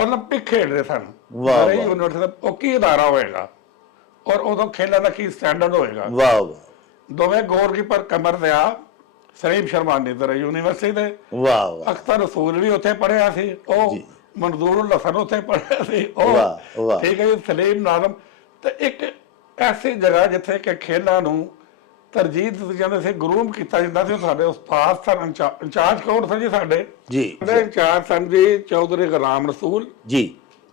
ਓਲੰਪਿਕ ਖੇਡ ਰਹੇ ਸਨ। ਵਾਹ ਜ਼ਰਈ ਯੂਨੀਵਰਸਿਟੀ ਦਾ ਉਹ ਕੀ ਅਦਾਰਾ ਹੋਏਗਾ ਔਰ ਉਦੋਂ ਖੇਲਾਂ ਦਾ ਕੀ ਸਟੈਂਡਰਡ ਹੋਏਗਾ। ਵਾਹ ਵਾਹ। ਦੋਵੇਂ ਗੋਲਕੀਪਰ ਕਮਰ ਦਿਆ, ਸਲੀਮ ਸ਼ਰਮਾਨੀ ਜ਼ਰਈ ਯੂਨੀਵਰਸਿਟੀ ਦੇ। ਵਾਹ ਵਾਹ। ਅਖਤਰ ਰਸੂਲ ਵੀ ਉੱਥੇ ਪੜ੍ਹਿਆ ਸੀ, ਉਹ ਮਨਜ਼ੂਰ ਹਸਨ ਉੱਥੇ ਪੜ੍ਹਿਆ ਸੀ, ਵਾਹ ਵਾਹ। ਠੀਕ ਹੈ ਜੀ, ਸਲੀਮ ਨਾਜ਼ਮ। ਤੇ ਇੱਕ ਐਸੀ ਜਗ੍ਹਾ ਜਿੱਥੇ ਕਿ ਖੇਲਾਂ ਨੂੰ ਤਰਜੀਹ ਦਿੱਤੀ ਜਾਂਦੀ ਸੀ, ਗਰੂਮ ਕੀਤਾ ਜਾਂਦਾ ਸੀ। ਸਾਡੇ ਉਸਤਾਦ ਸਨ, ਇੰਚਾਰਜ ਕੌਣ ਸਨ ਜੀ ਸਾਡੇ? ਜੀ। ਇੰਚਾਰਜ ਸਨ ਜੀ ਚੌਧਰੀ ਗੁਲਾਮ ਰਸੂਲ, ਜੀ।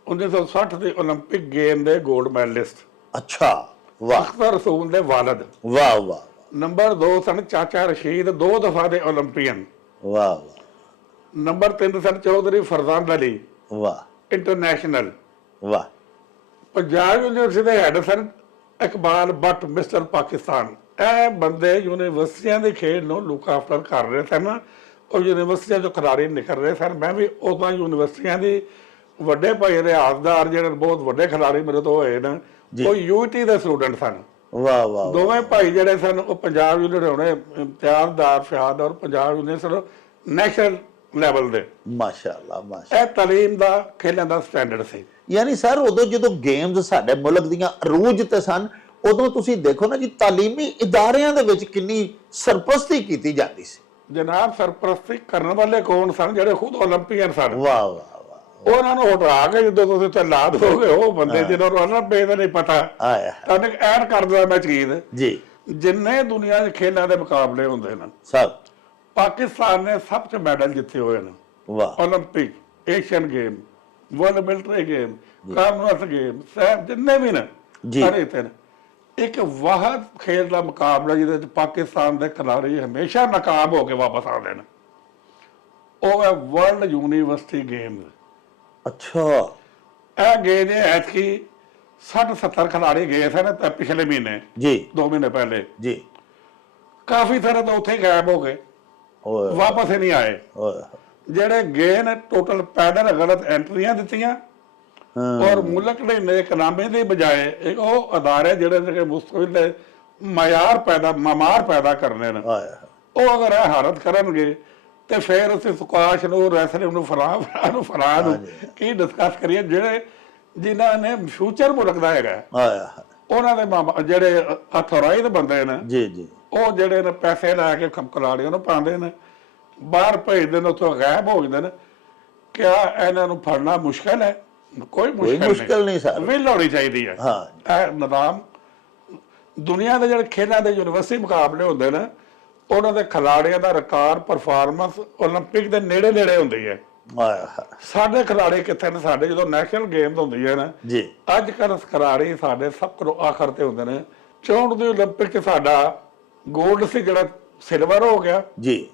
1960 ਦੇ ਓਲੰਪਿਕ ਗੇਮ ਦੇ ਗੋਲਡ ਮੈਡਲਿਸਟ। ਅੱਛਾ। ਵਾਹ। ਅਖਤਰ ਰਸੂਲ ਦੇ ਵਾਲਦ। ਵਾਹ ਵਾਹ। ਨੰਬਰ 2 ਸਨ ਚਾਚਾ ਰਸ਼ੀਦ, 2 ਦਫਾ ਦੇ ਓਲੰਪੀਅਨ। ਵਾਹ ਵਾਹ। ਨੰਬਰ 3 ਸਨ ਚੌਧਰੀ ਫਰਜ਼ਾਨ ਅਲੀ, ਵਾਹ। ਇੰਟਰਨੈਸ਼ਨਲ। ਵਾਹ। ਪੰਜਾਬ ਯੂਨੀਵਰਸਿਟੀ ਦੇ ਹੈਡ ਸਨ ਇਕਬਾਲ ਬੱਟ, ਮਿਸਟਰ ਪਾਕਿਸਤਾਨ। ਇਹ ਬੰਦੇ ਯੂਨੀਵਰਸਿਟੀਆਂ ਦੇ ਖੇਡ ਨੂੰ ਲੁੱਕ ਆਫਟਰ ਕਰ ਰਹੇ ਸਨ ਔਰ ਯੂਨੀਵਰਸਿਟੀਆਂ ਚੋਂ ਖਿਡਾਰੀ ਨਿਕਲ ਰਹੇ ਸਨ। ਮੈਂ ਵੀ ਉਦੋਂ ਯੂਨੀਵਰਸਿਟੀਆਂ ਦੀ ਵੱਡੇ ਭਾਈ ਰਿਆਜ਼ਦਾਰ ਜਿਹੜੇ ਬਹੁਤ ਵੱਡੇ ਖਿਡਾਰੀ ਮੇਰੇ ਤੋਂ ਹੋਏ ਨੇ, ਉਹ ਯੂਟੀ ਦੇ ਸਟੂਡੈਂਟ ਸਨ। ਵਾਹ ਵਾਹ। ਦੋਵੇਂ ਭਾਈ ਜਿਹੜੇ ਸਨ ਉਹ ਪੰਜਾਬ ਯੂਨੀਵਰਸਿਟੀ ਹੋਣੇ, ਇਮਤਿਆਜ਼ਦਾਰ, ਫਿਆਜ਼ਦਾਰ, ਪੰਜਾਬ ਯੂਨੀਵਰਸਿਟੀ ਨੈਸ਼ਨਲ ਲੈਵਲ ਦੇ। ਮਾਸ਼ਾਅੱਲਾ ਮਾਸ਼ਾਅੱਲਾ। ਇਹ ਤਾਲੀਮ ਦਾ ਖੇਲਾਂ ਦਾ ਸਟੈਂਡਰਡ ਸੀ। ਯਾਨੀ ਸਰ ਉਦੋਂ ਜਦੋਂ ਗੇਮਸ ਸਾਡੇ ਮੁਲਕ ਦੀਆਂ ਅਰੂਜ ਤੇ ਸਨ, ਉਦੋਂ ਤੁਸੀਂ ਦੇਖੋ ਨਾ ਜੀ ਤਾਲੀਮੀ ਇਦਾਰਿਆਂ ਦੇ ਵਿੱਚ ਕਿੰਨੀ ਸਰਪ੍ਰਸਤੀ ਕੀਤੀ ਜਾਂਦੀ ਸੀ। ਜਨਾਬ ਸਰਪ੍ਰਸਤੀ ਕਰਨ ਵਾਲੇ ਕੌਣ ਸਨ? ਜਿਹੜੇ ਖੁਦ ਓਲੰਪੀਅਨ ਸਨ। ਵਾਹ ਵਾਹ ਵਾਹ। ਉਹਨਾਂ ਨੂੰ ਹਟਾ ਕੇ ਜਦੋਂ ਤੁਸੀਂ ਤੇ ਲਾਦ ਹੋ ਗਏ, ਉਹ ਬੰਦੇ ਜਿਹਨਾਂ ਨੂੰ ਓਲੰਪੀਅਨ ਦਾ ਨਹੀਂ ਪਤਾ, ਆਇਆ ਤਾਂ ਐਡ ਕਰ ਦਿੰਦਾ ਮੈਂ ਚੀਜ਼। ਜੀ ਜਿੰਨੇ ਦੁਨੀਆ 'ਚ ਖੇਲਾਂ ਦੇ ਮੁਕਾਬਲੇ ਹੁੰਦੇ ਨੇ, ਸਭ ਪਾਕਿਸਤਾਨ ਨੇ ਸਭ ਤੋਂ ਮੈਡਲ ਜਿੱਤੇ ਹੋਏ ਨੇ। ਵਾਹ Olympic, Asian game, world military game, Commonwealth game, ਸਭ ਜਿੰਨੇ ਵੀ ਨੇ ਜੀ। ਸਾਰੇ ਤੇ ਇੱਕ ਵਾਹਦ ਖੇਲ ਦਾ ਮੁਕਾਬਲਾ ਜਿਹਦੇ ਵਿੱਚ ਪਾਕਿਸਤਾਨ ਦੇ ਖਿਡਾਰੀ ਹਮੇਸ਼ਾ ਨਾਕਾਮ ਹੋ ਕੇ ਵਾਪਸ ਆਉਂਦੇ ਨੇ, ਉਹ ਹੈ ਵਰਲਡ ਯੂਨੀਵਰਸਿਟੀ ਗੇਮ। ਅੱਛਾ। ਇਹ ਗਏ ਨੇ ਐਤਕੀ 60-70 ਖਿਡਾਰੀ ਗਏ ਸਨ ਪਿਛਲੇ ਮਹੀਨੇ, ਜੀ 2 ਮਹੀਨੇ ਪਹਿਲੇ। ਜੀ। ਕਾਫੀ ਸਾਰੇ ਤਾਂ ਉੱਥੇ ਹੀ ਗਾਇਬ ਹੋ ਗਏ, ਓਏ ਵਾਪਸ ਹੀ ਨਹੀਂ ਆਏ। ਓਏ। ਜਿਹੜੇ ਗਏ ਨੇ ਟੋਟਲ ਪੈਦਲ ਗਲਤ ਐਂਟਰੀਆਂ ਦਿੱਤੀਆਂ, ਔਰ ਮੁਲਕ ਦੇ ਨੇਕਨਾਮੇ ਦੀ ਬਜਾਏ ਇੱਕ ਉਹ ਅਦਾਰੇ ਜਿਹੜੇ ਮੁਸਤਕਿਲ ਦੇ ਮਮਾਰ ਪੈਦਾ ਕਰਨੇ ਨੇ, ਆਇਆ ਉਹ ਅਗਰ ਇਹ ਹਾਲਤ ਕਰਨਗੇ ਤੇ ਫਿਰ ਅਸੀਂ ਸੁਕਾਸ਼ ਨੂੰ, ਰੈਸਲਿੰਗ ਨੂੰ, ਫਰਾਂ ਨੂੰ ਕੀ ਡਿਸਕਸ ਕਰੀਏ, ਜਿਹੜੇ ਜਿਨ੍ਹਾਂ ਨੇ ਫਿਊਚਰ ਮੁਲਕ ਦਾ ਹੈਗਾ, ਆਇਆ ਉਹਨਾਂ ਦੇ ਜਿਹੜੇ ਅਥੋਰਾਈਜ਼ ਬੰਦੇ ਨੇ, ਜੀ ਜੀ। ਉਹ ਜਿਹੜੇ ਨੇ ਪੈਸੇ ਲੈ ਕੇ ਖਮਕਲਾੜੀਆਂ ਨੂੰ ਪਾਉਂਦੇ ਨੇ, ਬਾਹਰ ਭੇਜਦੇ ਨੇ, ਉੱਥੋਂ ਗਾਇਬ ਹੋ ਜਾਂਦੇ ਨੇ। ਕਿਆ ਇਹਨਾਂ ਨੂੰ ਫੜਨਾ ਮੁਸ਼ਕਲ ਹੈ? ਕੋਈ ਮੁਸ਼ਕਲ ਨਹੀਂ ਸਰ। ਵਿਲ ਹੋਣੀ ਚਾਹੀਦੀ ਹੈ। ਹਾਂ। ਇਹ ਨਿਜ਼ਾਮ ਦੁਨੀਆ ਦੇ ਜਿਹੜੇ ਖੇਲਾਂ ਦੇ ਯੂਨੀਵਰਸਿਟੀ ਮੁਕਾਬਲੇ ਹੁੰਦੇ ਨੇ, ਉਹਨਾਂ ਦੇ ਖਿਡਾਰੀਆਂ ਦਾ ਰਿਕਾਰਡ ਪਰਫਾਰਮੈਂਸ ਓਲੰਪਿਕ ਦੇ ਨੇੜੇ ਨੇੜੇ ਹੁੰਦੀ ਹੈ। ਆਇਆ ਸਾਡੇ ਖਿਡਾਰੀ ਕਿੱਥੇ ਨੇ? ਸਾਡੇ ਜਦੋਂ ਨੈਸ਼ਨਲ ਗੇਮਸ ਹੁੰਦੀਆਂ ਨੇ ਜੀ, ਅੱਜ ਕੱਲ੍ਹ ਖਿਡਾਰੀ ਸਾਡੇ ਸਭ ਤੋਂ ਆਖਰ ਤੇ ਹੁੰਦੇ ਨੇ। 64 ਦੀ ਓਲੰਪਿਕ 'ਚ ਸਾਡਾ ਗੋਲਡ ਸੀ, ਜਿਹੜਾ ਸਿਲਵਰ ਹੋ ਗਿਆ। ਜੀ।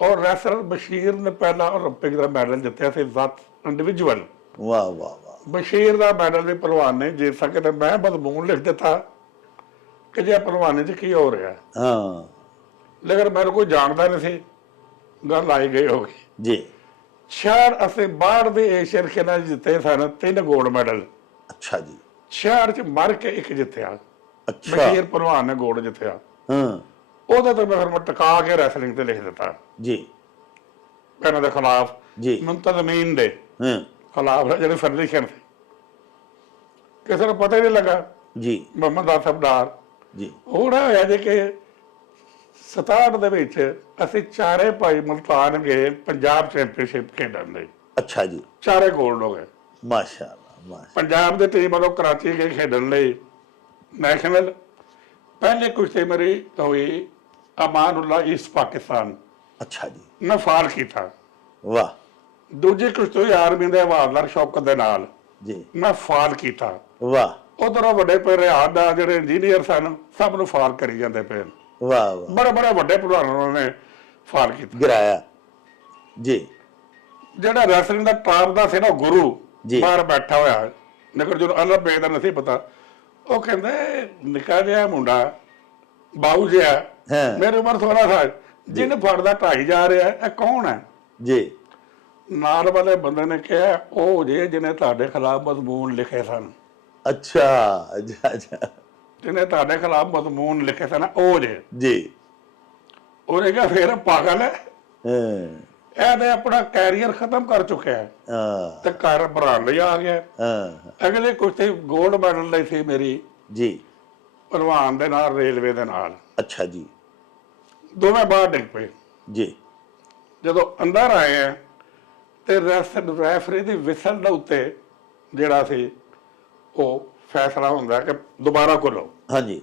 ਔਰ ਰੈਸਲਰ ਬਸ਼ੀਰ ਨੇ ਪਹਿਲਾ ਓਲੰਪਿਕ ਦਾ ਮੈਡਲ ਜਿੱਤਿਆ ਸੀ, ਜ਼ਤ ਇੰਡੀਵਿਜੂਅਲ। ਵਾਹ ਵਾਹ ਵਾਹ। ਬਸ਼ੀਰ ਦਾ ਮੈਡਲ ਵੀ ਪਹਿਲਵਾਨ ਨੇ ਜਿੱਤ ਸਕੇ, ਤੇ ਮੈਂ ਮਜ਼ਮੂਨ ਲਿਖ ਦਿੱਤਾ ਕਿ ਜੇ ਪਹਿਲਵਾਨੀ 'ਚ ਕੀ ਹੋ ਰਿਹਾ। ਹਾਂ। ਲੇਕਿਨ ਮੈਨੂੰ ਕੋਈ ਜਾਣਦਾ ਨਹੀਂ ਸੀ, ਗੱਲ ਆਈ ਗਈ ਹੋ ਗਈ ਜੀ। ਸ਼ਹਿਰ ਅਸੀਂ ਬਾਹਰ ਦੇ ਏਸ਼ੀਅਨ ਖੇਲਾਂ 'ਚ ਜਿੱਤੇ ਸਨ 3 ਗੋਲਡ ਮੈਡਲ। ਅੱਛਾ ਜੀ। ਸ਼ਹਿਰ 'ਚ ਮਰ ਕੇ 1 ਜਿੱਤਿਆ। ਅੱਛਾ। ਬਸ਼ੀਰ ਪਹਿਲਵਾਨ ਨੇ ਗੋਲਡ ਜਿੱਤਿਆ। ਹਾਂ। ਉਹਦਾ ਤਾਂ ਮੈਂ ਟਕਾ ਕੇ ਰੈਸਲਿੰਗ ਤੇ ਲਿਖ ਦਿੱਤਾ, ਜੀ ਇਹਨਾਂ ਦੇ ਖਿਲਾਫ, ਜੀ। ਮੁੰਤਜ਼ਮੀਨ ਦੇ ਹਾਂ ਖਿਲਾਫ ਜਿਹੜੇ ਫੈਡਰੇਸ਼ਨ ਸੀ। ਕਿਸੇ ਨੂੰ ਪਤਾ ਹੀ ਨਹੀਂ ਲੱਗਾ। ਜੀ ਮੁਹੰਮਦ ਆਸਫ ਡਾਰ ਜੀ। ਉਹ ਹੋਇਆ ਜੇ ਕਿ 67 ਦੇ ਵਿੱਚ ਅਸੀਂ ਚਾਰੇ ਭਾਈ ਮੁਲਤਾਨ ਗਏ ਪੰਜਾਬ ਚੈਂਪੀਅਨਸ਼ਿਪ ਖੇਡਣ ਲਈ। ਅੱਛਾ ਜੀ। ਚਾਰੇ ਗੋਲਡ ਹੋ ਗਏ। ਮਾਸ਼ਾਅੱਲਾ ਮਾਸ਼ਾਅੱਲਾ। ਪੰਜਾਬ ਦੀ ਟੀਮ ਵੱਲੋਂ ਕਰਾਚੀ ਗਈ ਖੇਡਣ ਲਈ ਨੈਸ਼ਨਲ। ਪਹਿਲੇ ਕੁਸ਼ਤੀ ਮੇਰੀ ਹੋਈ ਅਮਾਨੁੱਲਾ ਈਸਟ ਪਾਕਿਸਤਾਨ। ਅੱਛਾ ਜੀ। ਮੈਂ ਫਾਲ ਕੀਤਾ। ਵਾਹ। ਦੂਜੀ ਕੁਸ਼ਤੀ ਆਰਮੀ ਦੇ ਹਵਾਲਦਾਰ ਸ਼ੌਕਤ ਦੇ ਨਾਲ, ਜੀ। ਮੈਂ ਫਾਲ ਕੀਤਾ। ਵਾਹ ਉਧਰੋਂ ਵੱਡੇ ਰਿਆਦ ਦਾ ਜਿਹੜੇ ਇੰਜੀਨੀਅਰ ਸਨ, ਸਭ ਨੂੰ ਫਾਲ ਕਰੀ ਜਾਂਦੇ ਪਏ। ਵਾਹ ਵਾਹ। ਬੜੇ ਬੜੇ ਵੱਡੇ ਭਲਵਾਨਾਂ ਨੇ ਫਾਲ ਕੀਤਾ। ਗਿਰਾਇਆ। ਜੀ। ਜਿਹੜਾ ਰੈਸਲਿੰਗ ਦਾ ਟਾਪ ਦਾ ਸੀ ਨਾ, ਗੁਰੂ ਜੀ। ਬਾਹਰ ਬੈਠਾ ਹੋਇਆ, ਲੇਕਿਨ ਜਦੋਂ ਅੱਲਾ ਬੇ ਦਾ ਨਹੀਂ ਪਤਾ, ਉਹ ਕਹਿੰਦੇ ਨਿੱਕਾ ਜਿਹਾ ਮੁੰਡਾ ਬਾਊ ਜਿਹਾ, ਹਾਂ। ਮੇਰੀ ਉਮਰ 16 ਸਾਲ, ਜਿਹਨੂੰ ਫੜਦਾ ਢਾਈ ਜਾ ਰਿਹਾ, ਇਹ ਕੌਣ ਹੈ? ਜੀ। ਨਾਲ ਵਾਲੇ ਬੰਦੇ ਨੇ ਕਿਹਾ ਉਹ ਜੇ ਜਿਹਨੇ ਤੁਹਾਡੇ ਖਿਲਾਫ ਮਜ਼ਮੂਨ ਲਿਖੇ ਸਨ। ਅੱਛਾ ਅੱਛਾ ਅੱਛਾ। ਜਿਹਨੇ ਤੁਹਾਡੇ ਖਿਲਾਫ ਮਜ਼ਮੂਨ ਲਿਖੇ ਸਨ, ਉਹ ਜੇ। ਜੀ। ਉਹਨੇ ਕਿਹਾ ਫੇਰ ਪਾਗਲ ਹੈ, ਹਾਂ ਇਹਨੇ ਆਪਣਾ ਕੈਰੀਅਰ ਖਤਮ ਕਰ ਚੁੱਕਿਆ ਹੈ ਹਾਂ ਤੇ ਘਰ ਬਣਾਉਣ ਲਈ ਆ ਗਿਆ। ਹਾਂ। ਅਗਲੇ ਕੁਸ਼ਤੀ ਗੋਲਡ ਮੈਡਲ ਲਈ ਸੀ ਮੇਰੀ, ਜੀ। ਪਹਿਲਵਾਨ ਦੇ ਨਾਲ, ਰੇਲਵੇ ਦੇ ਨਾਲ। ਅੱਛਾ ਜੀ। ਦੋਵੇਂ ਬਾਹਰ ਡਿੱਗ ਪਏ। ਜੀ। ਜਦੋਂ ਅੰਦਰ ਆਏ ਆ ਤੇ ਰੈਫਰੀ ਦੀ ਵਿਸਲ ਦੇ ਉੱਤੇ ਜਿਹੜਾ ਸੀ ਉਹ ਫੈਸਲਾ ਹੁੰਦਾ ਕਿ ਦੁਬਾਰਾ ਖੋਲੋ। ਹਾਂਜੀ।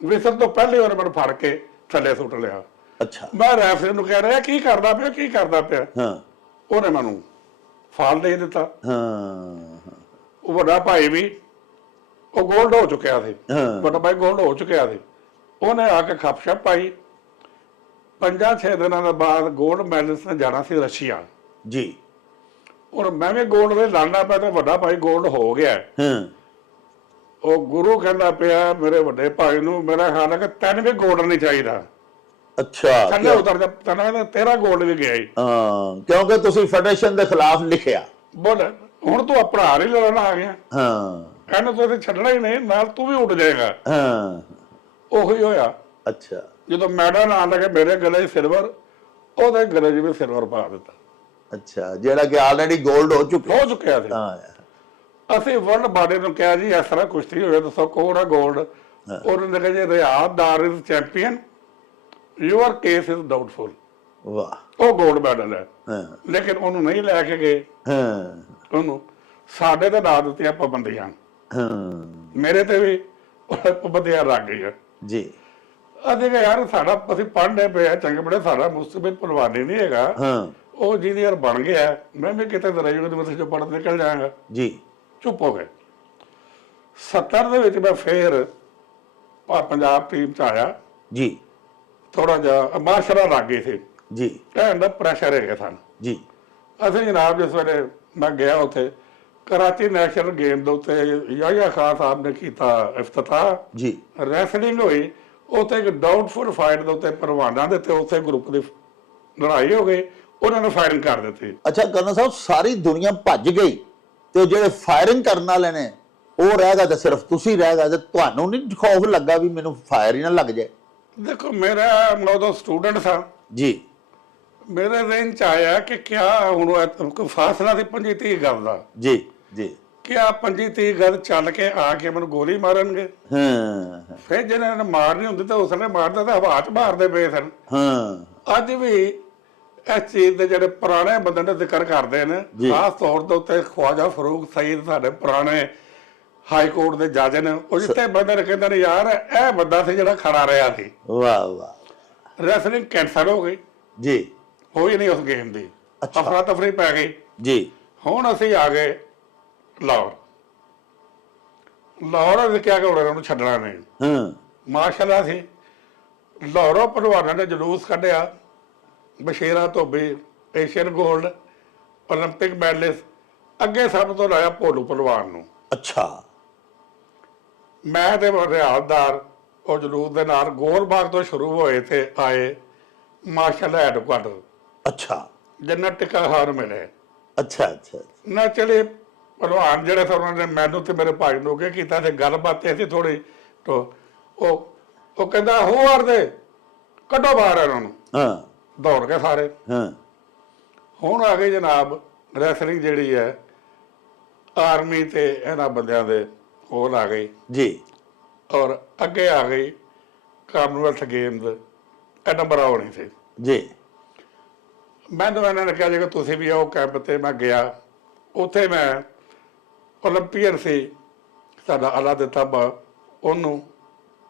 ਵਿਸਲ ਤੋਂ ਪਹਿਲੇ ਉਹਨੇ ਮੈਨੂੰ ਫੜ ਕੇ ਥੱਲੇ ਸੁੱਟ ਲਿਆ। ਅੱਛਾ। ਮੈਂ ਰੈਫਰੀ ਨੂੰ ਕਹਿ ਰਿਹਾ ਕੀ ਕਰਦਾ ਪਿਆ, ਕੀ ਕਰਦਾ ਪਿਆ? ਹਾਂ ਉਹਨੇ ਮੈਨੂੰ ਫਾਲ ਦੇ ਦਿੱਤਾ। ਹਾਂ ਉਹ ਵੱਡਾ ਭਾਈ ਵੀ, ਉਹ ਗੋਲਡ ਹੋ ਚੁੱਕਿਆ ਸੀ, ਹਾਂ। ਵੱਡਾ ਭਾਈ ਗੋਲਡ ਹੋ ਚੁੱਕਿਆ ਸੀ। ਉਹਨੇ ਆ ਕੇ ਖਪਸ਼ਪ ਪਾਈ। 5-6 ਦਿਨਾਂ ਦੇ ਬਾਅਦ ਗੋਲਡ ਮੈਡਲਿਸਟ ਨੇ ਜਾਣਾ ਸੀ ਰਸ਼ੀਆ। ਜੀ। ਹੁਣ ਮੈਂ ਵੀ ਗੋਲਡ ਦੇ ਲੜਨਾ ਪਿਆ ਤੇ ਵੱਡਾ ਭਾਈ ਗੋਲਡ ਹੋ ਗਿਆ। ਹਾਂ। ਉਹ ਗੁਰੂ ਕਹਿੰਦਾ ਪਿਆ ਮੇਰੇ ਵੱਡੇ ਭਾਈ ਨੂੰ, ਮੇਰਾ ਖਿਆਲ ਹੈ ਕਿ ਤੈਨੂੰ ਵੀ ਗੋਲਡ ਨਹੀਂ ਚਾਹੀਦਾ, ਅੱਛਾ। ਥੱਲੇ ਉਤਰ ਜਾ, ਤੈਨੂੰ ਤੇਰਾ ਗੋਲਡ ਵੀ ਗਿਆ ਹੀ। ਹਾਂ ਕਿਉਂਕਿ ਤੁਸੀਂ ਫੈਡਰੇਸ਼ਨ ਦੇ ਖਿਲਾਫ ਲਿਖਿਆ। ਬੋਲ ਹੁਣ ਤੂੰ ਆਪਣਾ ਹਾਰ ਹੀ ਲੜਨਾ ਆ ਗਿਆ। ਹਾਂ। ਇਹਨੂੰ ਤਾਂ ਛੱਡਣਾ ਹੀ ਨਹੀਂ, ਨਾਲ ਤੂੰ ਵੀ ਉੱਡ ਜਾਏਗਾ। ਹਾਂ। ਉਹੀ ਹੋਇਆ। ਅੱਛਾ। ਜਦੋਂ ਮੈਡਲ ਆਉਣ ਲੱਗੇ ਮੇਰੇ ਗਲੇ 'ਚ ਸਿਲਵਰ, ਉਹਦੇ ਗਲੇ 'ਚ ਵੀ ਸਿਲਵਰ ਪਾ ਦਿੱਤਾ। ਅੱਛਾ, ਜਿਹੜਾ ਕਿ ਆਲਰੇਡੀ 골ਡ ਹੋ ਚੁੱਕਿਆ। ਹੋ ਚੁੱਕਿਆ ਸੀ। ਹਾਂ ਅਸੀਂ ਵਰਲਡ ਬਾਡੀ ਨੂੰ ਕਿਹਾ ਜੀ ਇਸ ਤਰ੍ਹਾਂ ਕੁਸ਼ਤੀ ਹੋਵੇ, ਦੱਸੋ ਕੌਣ ਹੈ 골ਡ? ਉਹਨਾਂ ਨੇ ਕਿਹਾ ਜੀ ਰਿਆਦਦਾਰ is champion, your case is doubtful. ਵਾਹ। ਉਹ 골ਡ ਮੈਡਲ ਹੈ, ਹਾਂ ਲੇਕਿਨ ਉਹਨੂੰ ਨਹੀਂ ਲੈ ਕੇ ਗਏ। ਹਾਂ ਉਹਨੂੰ ਸਾਡੇ ਤੇ ਲਾ ਦਿੱਤੀਆਂ ਪਾਬੰਦੀਆਂ। ਹਾਂ ਮੇਰੇ ਤੇ ਵੀ ਪਾਬੰਦੀਆਂ ਲੱਗ ਗਈਆਂ ਜੀ। ਅਸੀਂ ਕਿਹਾ ਯਾਰ ਸਾਡਾ ਅਸੀਂ ਪੜ੍ਹਨੇ ਪਏ ਆ ਚੰਗੇ ਬੜੇ, ਸਾਡਾ ਮੁਸਤਕਬਲ ਭਲਵਾਨੀ ਨਹੀਂ ਹੈਗਾ। ਹਾਂ ਉਹ ਇੰਜੀਨੀਅਰ ਬਣ ਗਿਆ, ਮੈਂ ਵੀ ਕਿਤੇ ਦਰਾਈ ਯੂਨੀਵਰਸਿਟੀ ਚੋਂ ਪੜ੍ਹ ਨਿਕਲ ਜਾਵਾਂਗਾ। ਜੀ। ਚੁੱਪ ਹੋ ਗਏ। 70 ਦੇ ਵਿੱਚ ਮੈਂ ਫੇਰ ਪੰਜਾਬ ਟੀਮ ਚ ਆਇਆ। ਜੀ ਥੋੜਾ ਜਿਹਾ ਮਾਸ਼ਰਾ ਲੱਗ ਗਈ ਸੀ, ਜੀ ਕਹਿਣ ਦਾ ਪ੍ਰੈਸ਼ਰ ਹੈਗਾ ਸਾਨੂੰ। ਜੀ ਅਸੀਂ ਜਨਾਬ ਜਿਸ ਵੇਲੇ ਮੈਂ ਗਿਆ ਉੱਥੇ ਕਰਾਚੀ ਨੈਸ਼ਨਲ ਗੇਮ ਦੇ ਉੱਤੇ ਯਾਹਿਆ ਖਾਨ ਸਾਹਿਬ ਨੇ ਕੀਤਾ ਇਫਤਤਾਹ। ਜੀ ਰੈਸਲਿੰਗ ਹੋਈ ਉੱਥੇ, ਇੱਕ ਡਾਊਟਫੁਲ ਫਾਈਟ ਦੇ ਉੱਤੇ ਪਰਵਾਨਾ ਦੇ ਤੇ ਉੱਥੇ ਗਰੁੱਪ ਦੀ ਲੜਾਈ ਹੋ ਗਈ, ਉਹਨਾਂ ਨੇ ਫਾਇਰਿੰਗ ਕਰ ਦਿੱਤੀ। ਅੱਛਾ ਕਰਨਲ ਸਾਹਿਬ, ਸਾਰੀ ਦੁਨੀਆ ਭੱਜ ਗਈ ਤੇ ਜਿਹੜੇ ਫਾਇਰਿੰਗ ਕਰਨ ਵਾਲੇ ਨੇ ਉਹ ਰਹਿ ਗਿਆ ਤੇ ਸਿਰਫ ਤੁਸੀਂ ਰਹਿ ਗਏ, ਤੇ ਤੁਹਾਨੂੰ ਨਹੀਂ ਖੌਫ ਲੱਗਾ ਵੀ ਮੈਨੂੰ ਫਾਇਰ ਹੀ ਨਾ ਲੱਗ ਜਾਏ? ਦੇਖੋ ਮੇਰਾ ਮੈਂ ਉਦੋਂ ਸਟੂਡੈਂਟ ਸਾਂ ਜੀ ਮੇਰੇ ਦਿਨ ਚ ਆਇਆ ਕਿ ਕਿਆ ਹੁਣ ਕੋਈ ਫਾਸਲਾ ਸੀ 25-30 ਗਜ਼ ਦਾ। ਜੀ ਜੀ ਕਿਆ 25-30 ਗਜ਼ ਚੱਲ ਕੇ ਆ ਕੇ ਮੈਨੂੰ ਗੋਲੀ ਮਾਰਨਗੇ? ਹਾਂ ਫਿਰ ਜਿਹਨਾਂ ਨੇ ਮਾਰਨੀ ਹੁੰਦੀ ਤਾਂ ਉਸਨੇ ਮਾਰਦਾ ਤਾਂ ਹਵਾ ਚ ਮਾਰਦੇ ਪਏ ਸਨ। ਹਾਂ ਅੱਜ ਵੀ ਇਸ ਚੀਜ਼ ਦੇ ਜਿਹੜੇ ਪੁਰਾਣੇ ਬੰਦੇ ਨੇ ਜ਼ਿਕਰ ਕਰਦੇ ਨੇ, ਖਾਸ ਤੌਰ ਦੇ ਉੱਤੇ ਖਵਾਜਾ ਫਰੂਕ ਸਈਦ ਸਾਡੇ ਪੁਰਾਣੇ ਹਾਈ ਕੋਰਟ ਦੇ ਜੱਜ ਨੇ, ਉਹ ਜਿੱਥੇ ਬੰਦੇ ਨੇ ਕਹਿੰਦੇ ਨੇ ਯਾਰ ਇਹ ਬੰਦਾ ਸੀ ਜਿਹੜਾ ਖੜਾ ਰਿਹਾ ਸੀ। ਵਾਹ ਵਾਹ। ਰੈਸਲਿੰਗ ਕੈਂਸਲ ਹੋ ਗਈ ਜੀ ਹੋਈ ਨਹੀਂ ਉਸ ਗੇਮ ਦੀ, ਅਫਰਾ ਤਫਰੀ ਪੈ ਗਈ। ਜੀ ਹੁਣ ਅਸੀਂ ਆ ਗਏ ਲਾਹੌਰ। ਲਾਹੌਰ ਅਸੀਂ ਕਿਹਾ ਕਿ ਉਹਨਾਂ ਨੂੰ ਛੱਡਣਾ ਨਹੀਂ। ਹਾਂ ਮਾਸ਼ਾਅੱਲਾ ਸੀ ਲਾਹੌਰੋਂ ਪਹਿਲਵਾਨਾਂ ਨੇ ਜਲੂਸ ਕੱਢਿਆ। ਬਸ਼ੀਰਾ ਧੋਬੀ ਏਸ਼ੀਅਨ ਗੋਲਡ ਓਲੰਪਿਕ ਮੈਡਲਿਸਟ, ਅੱਗੇ ਸਭ ਤੋਂ ਲਾਇਆ ਭੋਲੂ ਪਹਿਲਵਾਨ ਨੂੰ। ਅੱਛਾ। ਮੈਂ ਤੇ ਰਿਆਦਦਾਰ ਉਹ ਜਲੂਸ ਦੇ ਨਾਲ ਗੋਲ ਬਾਗ ਤੋਂ ਸ਼ੁਰੂ ਹੋਏ ਤੇ ਆਏ ਮਾਸ਼ਾਅੱਲਾ ਹੈਡਕੁਆਟਰ। ਅੱਛਾ ਜਿੰਨਾ ਟਿੱਕਾ ਹਾਰ ਮਿਲੇ। ਅੱਛਾ ਅੱਛਾ ਨਾ ਚਲੇ ਪਹਿਲਵਾਨ ਜਿਹੜੇ ਸੀ ਉਹਨਾਂ ਨੇ ਮੈਨੂੰ ਤੇ ਮੇਰੇ ਭਾਈ ਨੂੰ ਅੱਗੇ ਕੀਤਾ ਤੇ ਗੱਲਬਾਤ ਸੀ ਥੋੜੀ। ਉਹ ਕਹਿੰਦਾ ਹੋ ਆਰ ਦੇ ਕੱਢੋ ਬਾਹਰ ਇਹਨਾਂ ਨੂੰ। ਹਾਂ ਦੌੜ ਕੇ ਸਾਰੇ। ਹਾਂ ਹੁਣ ਆ ਗਈ ਜਨਾਬ ਰੈਸਲਿੰਗ ਜਿਹੜੀ ਹੈ ਆਰਮੀ ਤੇ ਇਹਨਾਂ ਬੰਦਿਆਂ ਦੇ ਕੋਲ ਆ ਗਈ ਜੀ। ਔਰ ਅੱਗੇ ਆ ਗਈ ਕਾਮਨਵੈਲਥ ਗੇਮਸ ਐਡਨਬਰਾ ਹੋਣੀ ਸੀ। ਜੀ ਮੈਨੂੰ ਇਹਨਾਂ ਨੇ ਕਿਹਾ ਜੇ ਤੁਸੀਂ ਵੀ ਆਓ ਕੈਂਪ ਤੇ। ਮੈਂ ਗਿਆ ਉੱਥੇ, ਮੈਂ ਓਲੰਪੀਅਨ ਸੀ ਸਾਡਾ ਅਲਾ ਦਿੱਤਾ ਉਹਨੂੰ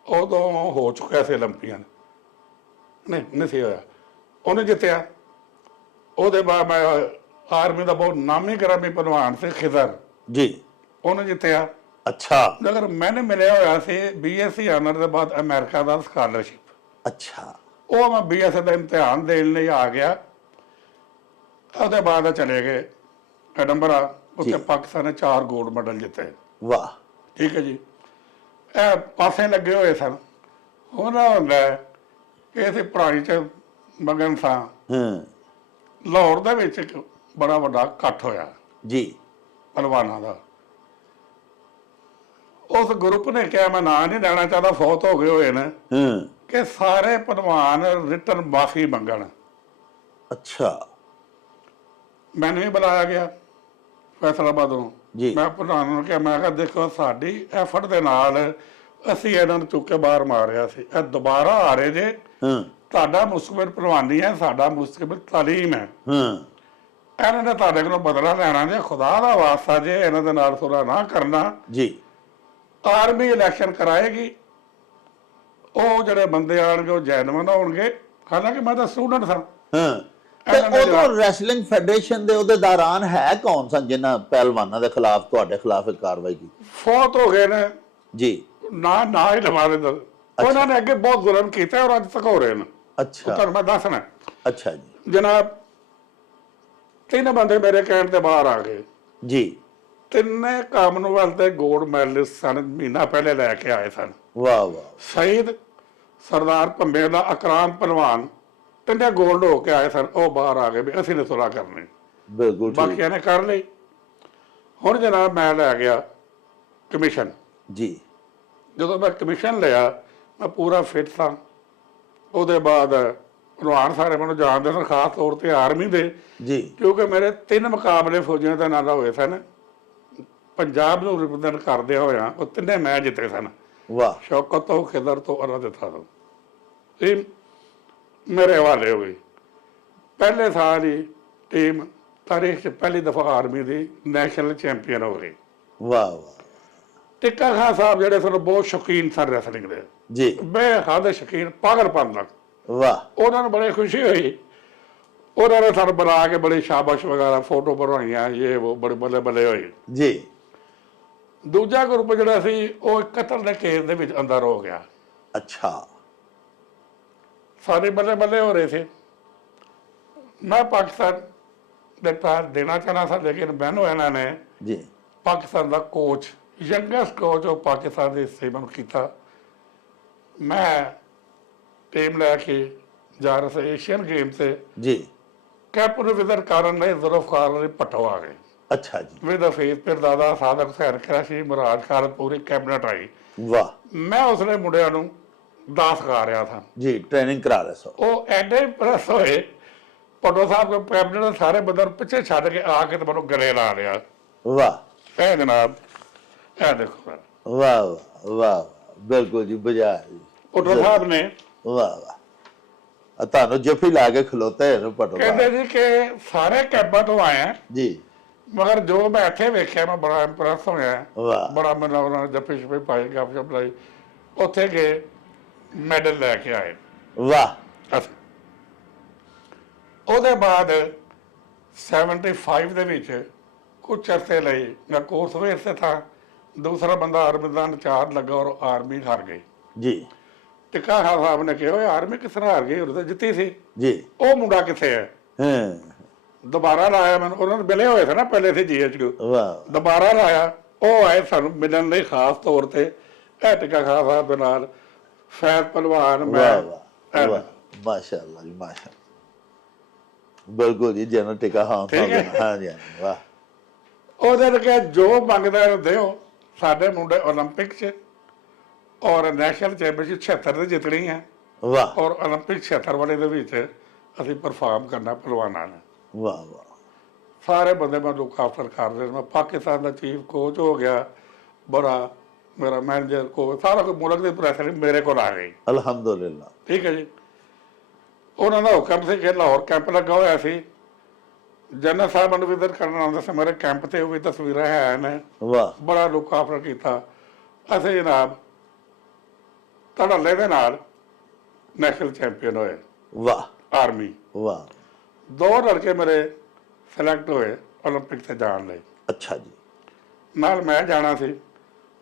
ਉਦੋਂ ਹੋ ਚੁੱਕਿਆ ਸੀ ਓਲੰਪੀਅਨ, ਨਹੀਂ ਸੀ ਹੋਇਆ, ਉਹਨੇ ਜਿੱਤਿਆ। ਉਹਦੇ ਬਾਅਦ ਮੈਂ ਆਰਮੀ ਦਾ ਬਹੁਤ ਨਾਮੀ ਗ੍ਰਾਮੀ ਪਹਿਲਵਾਨ ਸੀ ਖਿਜ਼ਰ ਜੀ, ਉਹਨੇ ਜਿੱਤਿਆ। ਅੱਛਾ ਮਗਰ ਮੈਨੂੰ ਮਿਲਿਆ ਹੋਇਆ ਸੀ BSc ਆਨਰ ਦੇ ਬਾਅਦ ਅਮਰੀਕਾ ਦਾ ਸਕਾਲਰਸ਼ਿਪ। ਅੱਛਾ। ਉਹ ਮੈਂ BSc ਦਾ ਇਮਤਿਹਾਨ ਦੇਣ ਲਈ ਆ ਗਿਆ। ਉਹਦੇ ਬਾਅਦ ਚਲੇ ਗਏ ਐਡਨਬਰਾ, ਉੱਥੇ ਪਾਕਿਸਤਾਨ ਨੇ 4 ਗੋਲਡ ਮੈਡਲ ਜਿੱਤੇ। ਵਾਹ। ਠੀਕ ਹੈ ਜੀ। ਇਹ ਪਾਸੇ ਲੱਗੇ ਹੋਏ ਸਨ। ਉਹਨਾਂ ਹੁੰਦਾ ਇਹ ਸੀ ਪੁਰਾਣੀ ਚ ਮਗਨ ਸਾਂ। ਹਾਂ ਲਾਹੌਰ ਦੇ ਵਿੱਚ ਇੱਕ ਬੜਾ ਵੱਡਾ ਇਕੱਠ ਹੋਇਆ ਜੀ ਪਹਿਲਵਾਨਾਂ ਦਾ। ਉਸ ਗਰੁੱਪ ਨੇ ਕਿਹਾ, ਮੈਂ ਨਾਂ ਨਹੀਂ ਲੈਣਾ ਚਾਹਦਾ, ਫੌਤ ਹੋ ਗਏ ਹੋਏ ਨੇ, ਹਾਂ ਕਿ ਸਾਰੇ ਪਹਿਲਵਾਨ ਰਿਟਨ ਮਾਫੀ ਮੰਗਣ। ਅੱਛਾ। ਮੈਨੂੰ ਵੀ ਬੁਲਾਇਆ ਗਿਆ ਫੈਸਲਾਬਾਦੋਂ। ਜੀ। ਮੈਂ ਪ੍ਰਧਾਨ ਨੂੰ ਕਿਹਾ, ਮੈਂ ਕਿਹਾ ਦੇਖੋ ਸਾਡੀ ਐਫਰਟ ਦੇ ਨਾਲ ਅਸੀਂ ਇਹਨਾਂ ਨੂੰ ਚੁੱਕ ਕੇ ਬਾਹਰ ਮਾਰਿਆ ਸੀ, ਇਹ ਦੁਬਾਰਾ ਆ ਰਹੇ ਜੇ। ਹਾਂ ਤੁਹਾਡਾ ਮੁਸਤਕਬਲ ਪਹਿਲਵਾਨੀ ਹੈ, ਸਾਡਾ ਮੁਸਤਕਬਲ ਤਾਲੀਮ ਹੈ। ਹਾਂ ਇਹਨਾਂ ਨੇ ਤੁਹਾਡੇ ਕੋਲੋਂ ਬਦਲਾ ਲੈਣਾ ਜੇ, ਖੁਦਾ ਦਾ ਵਾਸਤਾ ਜੇ ਇਹਨਾਂ ਦੇ ਨਾਲ ਸੁਲਾ ਨਾ ਕਰਨਾ। ਜੀ। ਆਰਮੀ ਇਲੈਕਸ਼ਨ ਕਰਾਏਗੀ, ਉਹ ਜਿਹੜੇ ਬੰਦੇ ਆਣਗੇ ਉਹ ਜੈਨੂਇਨ ਹੋਣਗੇ। ਹਾਲਾਂਕਿ ਮੈਂ ਤਾਂ ਸਟੂਡੈਂਟ ਸਾਂ। ਹਾਂ ਤੇ ਉਦੋਂ ਰੈਸਲਿੰਗ ਫੈਡਰੇਸ਼ਨ ਦੇ ਅਹੁਦੇਦਾਰਾਂ ਹੈ ਕੌਣ ਸਨ ਜਿਨ੍ਹਾਂ ਪਹਿਲਵਾਨਾਂ ਦੇ ਖਿਲਾਫ ਤੁਹਾਡੇ ਖਿਲਾਫ ਕਾਰਵਾਈ ਕੀਤੀ? ਫੌਤ ਹੋ ਗਏ ਨੇ ਜੀ। ਨਾ ਹੀ ਲਵਾ ਦੇ। ਉਹਨਾਂ ਨੇ ਅੱਗੇ ਬਹੁਤ ਜ਼ੁਲਮ ਕੀਤਾ ਔਰ ਅੱਜ ਤੱਕ ਹੋ ਰਹੇ ਨੇ। ਅੱਛਾ। ਤੁਹਾਨੂੰ ਮੈਂ ਦੱਸਣਾ। ਅੱਛਾ ਜੀ। ਜਨਾਬ 3 ਬੰਦੇ ਮੇਰੇ ਕਹਿਣ ਤੇ ਬਾਹਰ ਆ ਗਏ ਜੀ। 3 ਕਾਮਨਵੈਲਥ ਦੇ ਗੋਲਡ ਮੈਡਲਿਸਟ ਸਨ, ਮਹੀਨਾ ਪਹਿਲੇ ਲੈ ਕੇ ਆਏ ਸਨ। ਵਾਹ ਵਾਹ। ਸਈਦ, ਸਰਦਾਰ ਭੰਬੇ ਦਾ, ਅਕਰਾਮ ਪਹਿਲਵਾਨ, 3 ਗੋਲਡ ਹੋ ਕੇ ਆਏ ਸਨ। ਉਹ ਬਾਹਰ ਆ ਗਏ ਵੀ ਅਸੀਂ ਨੇ ਸੁਲਾਹ ਕਰਨੀ। ਬਿਲਕੁਲ ਠੀਕ। ਬਾਕੀਆਂ ਨੇ ਕਰ ਲਈ। ਹੁਣ ਜਨਾਬ ਮੈਂ ਲੈ ਗਿਆ ਕਮਿਸ਼ਨ। ਜੀ। ਜਦੋਂ ਮੈਂ ਕਮਿਸ਼ਨ ਲਿਆ ਮੈਂ ਪੂਰਾ ਫਿੱਟ ਸਾਂ। ਉਹਦੇ ਬਾਅਦ ਭਲਵਾਨ ਸਾਰੇ ਮੈਨੂੰ ਜਾਣਦੇ ਸਨ, ਖਾਸ ਤੌਰ ਤੇ ਆਰਮੀ ਦੇ, ਜੀ ਕਿਉਂਕਿ ਮੇਰੇ 3 ਮੁਕਾਬਲੇ ਫੌਜੀਆਂ ਦੇ ਨਾਲ ਹੋਏ ਸਨ। ਪੰਜਾਬ ਨੂੰ ਰਿਪਰੈਜ਼ੈਂਟ ਕਰਦਿਆਂ ਹੋਇਆ ਉਹ 3 ਮੈਚ ਜਿੱਤੇ ਸਨ, ਵਾਹ ਸ਼ੌਕਤ ਤੋਂ, ਖਿਦਰ ਤੋਂ, ਅਰਾਧਿਤਾ ਤੋਂ। ਇਹ ਮੇਰੇ ਹਵਾਲੇ ਹੋ ਗਈ। ਪਹਿਲੇ ਸਾਲ ਹੀ ਟੀਮ ਤਾਰੀਖ 'ਚ ਪਹਿਲੀ ਦਫਾ ਆਰਮੀ ਦੀ ਨੈਸ਼ਨਲ ਚੈਂਪੀਅਨ ਹੋ ਗਈ। ਵਾਹ ਵਾਹ ਟਿੱਕਾ ਖਾਨ ਸਾਹਿਬ ਜਿਹੜੇ ਸਨ ਬਹੁਤ ਸ਼ੌਕੀਨ ਸਨ ਰੈਸਲਿੰਗ ਦੇ, ਜੀ ਬੇਹੱਦ ਸ਼ੌਕੀਨ, ਪਾਗਲਪਨ ਤੱਕ। ਵਾਹ ਉਹਨਾਂ ਨੂੰ ਬੜੀ ਖੁਸ਼ੀ ਹੋਈ। ਉਹਨਾਂ ਨੇ ਸਾਨੂੰ ਬੁਲਾ ਕੇ ਬੜੀ ਸ਼ਾਬਾਸ਼ ਵਗੈਰਾ, ਫੋਟੋ ਬਣਵਾਈਆਂ, ਇਹ ਉਹ ਬੜੇ ਬੱਲੇ ਬੱਲੇ ਹੋਏ। ਜੀ ਦੂਜਾ ਗਰੁੱਪ ਜਿਹੜਾ ਸੀ ਉਹ ਕਤਲ ਦੇ ਕੇਸ ਦੇ ਵਿੱਚ ਅੰਦਰ ਹੋ ਗਿਆ। ਅੱਛਾ ਸਾਰੇ ਬੱਲੇ ਬੱਲੇ ਹੋ ਰਹੇ ਸੀ। ਮੈਂ ਪਾਕਿਸਤਾਨ ਦੇ ਪੈਰ ਦੇਣਾ ਚਾਹਣਾ ਸੀ, ਲੇਕਿਨ ਮੈਨੂੰ ਇਹਨਾਂ ਨੇ ਜੀ ਪਾਕਿਸਤਾਨ ਦਾ ਕੋਚ, ਯੰਗੈਸਟ ਕੋਚ ਉਹ ਪਾਕਿਸਤਾਨ ਦੇ ਹਿੱਸੇ ਮੈਨੂੰ ਕੀਤਾ। ਮੈਂ ਟੀਮ ਲੈ ਕੇ ਜਾ ਰਿਹਾ ਸੀ ਏਸ਼ੀਅਨ ਗੇਮ ਤੇ, ਜੀ ਕੈਪਟਨ ਵਿਜ਼ਰ ਕਾਰਨ ਨੇ ਜ਼ੁਲਫਕਾਰ ਅਲੀ ਭੱਟੋ ਆ ਗਏ ਅੱਛਾ ਜੀ ਵਿਦ ਫੇਸ ਪਿਰਦਾਦਾ ਸਾਦਕ ਹੁਸੈਨ ਕਰਾਸ਼ੀ, ਮੁਰਾਦ ਖਾਲਦ, ਪੂਰੀ ਕੈਬਨਿਟ ਆਈ। ਵਾਹ ਮੈਂ ਉਸਲੇ ਮੁੰਡਿਆਂ ਨੂੰ ਦਾਸ ਖਾ ਰਿਹਾ ਥਾ। ਜੀ ਟ੍ਰੇਨਿੰਗ ਕਰਾ ਰਹੇ ਸੋ ਉਹ ਐਡੇ ਇੰਪ੍ਰੈਸ ਹੋਏ, ਭੱਟੋ ਸਾਹਿਬ ਦੇ ਕੈਬਨਿਟ ਦੇ ਸਾਰੇ ਬੰਦੇ ਨੂੰ ਪਿੱਛੇ ਛੱਡ ਕੇ ਆ ਕੇ ਤੇ ਮੈਨੂੰ ਗਲੇ ਲਾ ਲਿਆ। ਵਾਹ ਇਹ ਜਨਾਬ, ਇਹ ਦੇਖੋ ਵਾਹ ਵਾਹ ਵਾਹ ਬਿਲਕੁਲ ਜੀ ਬਜਾ ਭੱਟੋ ਸਾਹਿਬ ਨੇ ਵਾਹ ਵਾਹ ਤੁਹਾਨੂੰ ਜੱਫੀ ਲਾ ਕੇ ਖਲੋਤੇ ਇਹਨੂੰ ਪਟੋ ਕਹਿੰਦੇ ਜੀ ਕਿ ਸਾਰੇ ਕੈਬਾਂ ਤੋਂ ਆਏ ਆ, ਜੀ ਮਗਰ ਜੋ ਮੈਂ ਇੱਥੇ ਵੇਖਿਆ ਮੈਂ ਬੜਾ ਇੰਪ੍ਰੈਸ ਹੋਇਆ। ਵਾਹ ਬੜਾ ਮੈਨੂੰ ਉਹਨਾਂ ਨੇ ਜੱਫੀ ਛਪੀ ਪਾਈ, ਗੱਪ ਲਾਈ। ਉੱਥੇ ਗਏ, ਮੈਡਲ ਲੈ ਕੇ ਆਏ। ਵਾਹ ਅੱਛਾ। ਉਹਦੇ ਬਾਅਦ 75 ਦੇ ਵਿੱਚ ਕੁਝ ਅਰਸੇ ਲਈ ਮੈਂ ਕੋਰਸ ਵੇਸ ਤੇ ਥਾ। ਦੂਸਰਾ ਬੰਦਾ ਆਰਮੀ ਦਾ ਇੰਚਾਰਜ ਲੱਗਾ ਔਰ ਆਰਮੀ ਹਾਰ ਗਈ। ਜੀ ਟਿੱਕਾ ਖਾਨ ਸਾਹਿਬ ਨੇ ਕਿਹਾ, ਓਏ ਆਰਮੀ ਕਿਸ ਤਰ੍ਹਾਂ ਹਾਰ ਗਈ, ਉਹ ਤਾਂ ਜਿੱਤੀ ਸੀ। ਜੀ ਉਹ ਮੁੰਡਾ ਕਿੱਥੇ ਹੈ? ਹਾਂ ਦੁਬਾਰਾ ਲਾਇਆ ਮੈਨੂੰ, ਉਹਨਾਂ ਨੂੰ ਮਿਲੇ ਹੋਏ ਸੀ ਨਾ ਪਹਿਲੇ ਸੀ GH। ਵਾਹ ਦੁਬਾਰਾ ਲਾਇਆ, ਉਹ ਆਏ ਸਾਨੂੰ ਮਿਲਣ ਲਈ ਖਾਸ ਤੌਰ ਤੇ। ਇਹ ਟਿੱਕਾ ਖਾਨ ਸਾਹਿਬ ਦੇ ਨਾਲ ਫੈਜ਼ ਪਹਿਲਵਾਨ, ਵਾਹ ਮੈਂ ਵਾਹ ਮਾਸ਼ਾਅੱਲਾ ਜੀ ਮਾਸ਼ਾਅੱਲਾ ਬਿਲਕੁਲ ਜੀ ਜਨਰਲ ਟਿੱਕਾ ਹਾਂ ਹਾਂ ਜੀ ਵਾਹ ਉਹਦੇ ਨੇ ਕਿਹਾ ਜੋ ਮੰਗਦਾ ਉਹ ਦਿਓ। ਸਾਡੇ ਮੁੰਡੇ ਓਲੰਪਿਕ 'ਚ ਔਰ ਨੈਸ਼ਨਲ ਚੈਂਪੀਅਨਸ਼ਿਪ 76 ਦੇ ਜਿੱਤਣੀ ਹੈ, ਵਾਹ ਔਰ ਓਲੰਪਿਕ 76 ਵਾਲੇ ਦੇ ਵਿੱਚ ਅਸੀਂ ਪਰਫਾਰਮ ਕਰਨਾ ਪਹਿਲਵਾਨਾਂ ਨੇ। ਵਾਹ ਵਾਹ ਸਾਰੇ ਬੰਦੇ ਮੈਂ ਲੁੱਕ ਆਫਟਰ ਕਰਦੇ। ਮੈਂ ਪਾਕਿਸਤਾਨ ਦਾ ਚੀਫ ਕੋਚ ਹੋ ਗਿਆ, ਬੜਾ ਮੇਰਾ ਮੈਨੇਜਰ ਕੋਚ, ਸਾਰਾ ਕੋਈ ਮੁਲਕ ਦੇ ਪ੍ਰੈਸ਼ਰ ਮੇਰੇ ਕੋਲ ਆ ਗਈ। ਅਲਹਮਦੁਲਿਲਾ ਠੀਕ ਹੈ ਜੀ। ਉਹਨਾਂ ਦਾ ਹੁਕਮ ਸੀ ਕਿ ਲਾਹੌਰ ਕੈਂਪ ਲੱਗਾ ਹੋਇਆ ਸੀ। ਜਨਰਲ ਸਾਹਿਬ ਨੂੰ ਵਿਜ਼ਿਟ ਕਰਨ ਆਉਂਦੇ ਸੀ ਮੇਰੇ ਕੈਂਪ ਤੇ, ਉਹ ਵੀ ਤਸਵੀਰਾਂ ਹੈ ਨੇ। ਵਾਹ ਬੜਾ ਲੁੱਕ ਆਫਟਰ ਕੀਤਾ ਅਸੀਂ ਜਨਾਬ। ਧੜੱਲੇ ਦੇ ਨਾਲ ਨੈਸ਼ਨਲ ਚੈਂਪੀਅਨ ਹੋਏ ਵਾਹ ਆਰਮੀ। ਵਾਹ 2 ਲੜਕੇ ਮੇਰੇ ਸਿਲੈਕਟ ਹੋਏ ਓਲੰਪਿਕ ਤੇ ਜਾਣ ਲਈ। ਅੱਛਾ ਜੀ ਨਾਲ ਮੈਂ ਜਾਣਾ ਸੀ।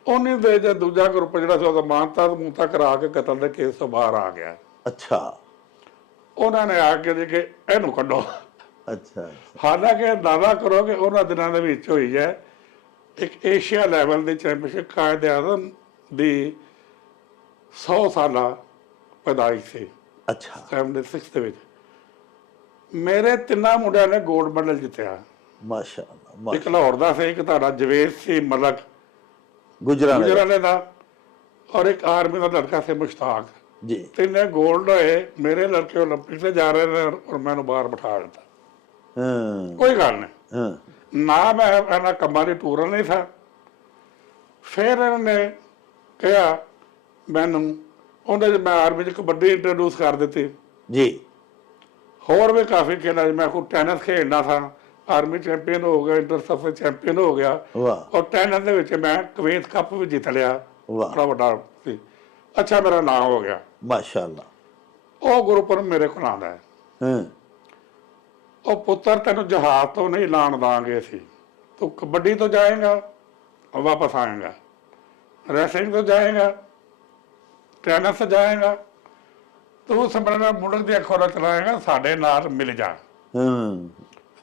ਉਹਨੇ ਦੇ ਜੇ ਦੂਜਾ ਗਰੁੱਪ ਜਿਹੜਾ ਸੀ ਉਹਦਾ ਮਾਨਤਾ ਮੂਤਾ ਕਰਾ ਕੇ ਕਤਲ ਦੇ ਕੇਸ ਤੋਂ ਬਾਹਰ ਆ ਗਿਆ। ਅੱਛਾ ਉਹਨਾਂ ਨੇ ਆ ਕੇ ਦੇ ਕੇ ਇਹਨੂੰ ਕੱਢੋ। ਅੱਛਾ ਹਾਲਾਂਕਿ ਦਾਅਵਾ ਕਰੋ ਕਿ ਉਹਨਾਂ ਦਿਨਾਂ ਦੇ ਵਿੱਚ ਹੋਈ ਹੈ ਇੱਕ ਏਸ਼ੀਆ ਲੈਵਲ ਦੀ ਚੈਂਪੀਅਨਸ਼ਿਪ, ਕਾਇਦ ਆਜ਼ਮ ਦੀ 100 ਸਾਲਾ ਪੈਦਾਇਸ਼ ਸੀ ਅੱਛਾ 76 ਦੇ ਵਿੱਚ। ਮੇਰੇ 3 ਮੁੰਡਿਆਂ ਨੇ ਗੋਲਡ ਮੈਡਲ ਜਿੱਤਿਆ। ਮਾਸ਼ਾਅੱਲਾ ਇੱਕ ਲਾਹੌਰ ਦਾ ਸੀ, ਇੱਕ ਤੁਹਾਡਾ ਜਵੇਦ ਸੀ ਮਲਕ ਗੁਜਰਾਤ ਗੁਜਰਾਲੇ ਦਾ, ਔਰ ਇੱਕ ਆਰਮੀ ਦਾ ਲੜਕਾ ਸੀ ਮੁਸ਼ਤਾਕ। ਜੀ 3 ਗੋਲਡ ਹੋਏ। ਮੇਰੇ ਲੜਕੇ ਓਲੰਪਿਕ ਤੇ ਜਾ ਰਹੇ ਨੇ ਔਰ ਮੈਨੂੰ ਬਾਹਰ ਬਿਠਾ ਦਿੱਤਾ। ਹਾਂ ਕੋਈ ਗੱਲ ਨਹੀਂ, ਹਾਂ ਨਾ ਮੈਂ ਇਹਨਾਂ ਕੰਮਾਂ ਦੀ ਟੂਰਨ ਨਹੀਂ ਥਾ। ਫਿਰ ਇਹਨਾਂ ਨੇ ਕਿਹਾ ਮੈਨੂੰ, ਉਹਨੇ ਮੈਂ ਆਰਮੀ 'ਚ ਕਬੱਡੀ ਇੰਟਰੋਡਿਊਸ ਕਰ ਦਿੱਤੀ। ਜੀ ਹੋਰ ਵੀ ਕਾਫੀ ਖੇਡਾਂ, ਮੈਂ ਕੋਈ ਟੈਨਿਸ ਖੇਡਣਾ ਥਾ, ਆਰਮੀ ਚੈਂਪੀਅਨ ਹੋ ਗਿਆ, ਇੰਟਰਸਫਰ ਚੈਂਪੀਅਨ ਹੋ ਗਿਆ। ਵਾਹ ਔਰ ਟੈਨਿਸ ਦੇ ਵਿੱਚ ਮੈਂ ਕੁਵੈਤ ਕੱਪ ਵੀ ਜਿੱਤ ਲਿਆ, ਵਾਹ ਬੜਾ ਵੱਡਾ ਸੀ। ਅੱਛਾ ਮੇਰਾ ਨਾਮ ਹੋ ਗਿਆ। ਮਾਸ਼ਾਅੱਲਾ ਉਹ ਗਰੁੱਪ ਨੂੰ ਮੇਰੇ ਕੋਲ ਆਉਂਦਾ ਹੈ, ਹਾਂ ਉਹ ਪੁੱਤਰ ਤੈਨੂੰ ਜਹਾਜ਼ ਤੋਂ ਨਹੀਂ ਲਾਣ ਦਾਂਗੇ ਅਸੀਂ, ਤੂੰ ਕਬੱਡੀ ਤੋਂ ਜਾਏਗਾ ਵਾਪਸ ਆਏਗਾ, ਰੈਸਲਿੰਗ ਤੋਂ ਜਾਏਗਾ, ਟੈਨਿਸ ਤੋਂ ਜਾਏਗਾ, ਤੂੰ ਸਮਝਣਾ ਮੁਲਕ ਦੀਆਂ ਖੋਰਾਂ ਚਲਾਏਗਾ, ਸਾਡੇ ਨਾਲ ਮਿਲ ਜਾ। ਹਾਂ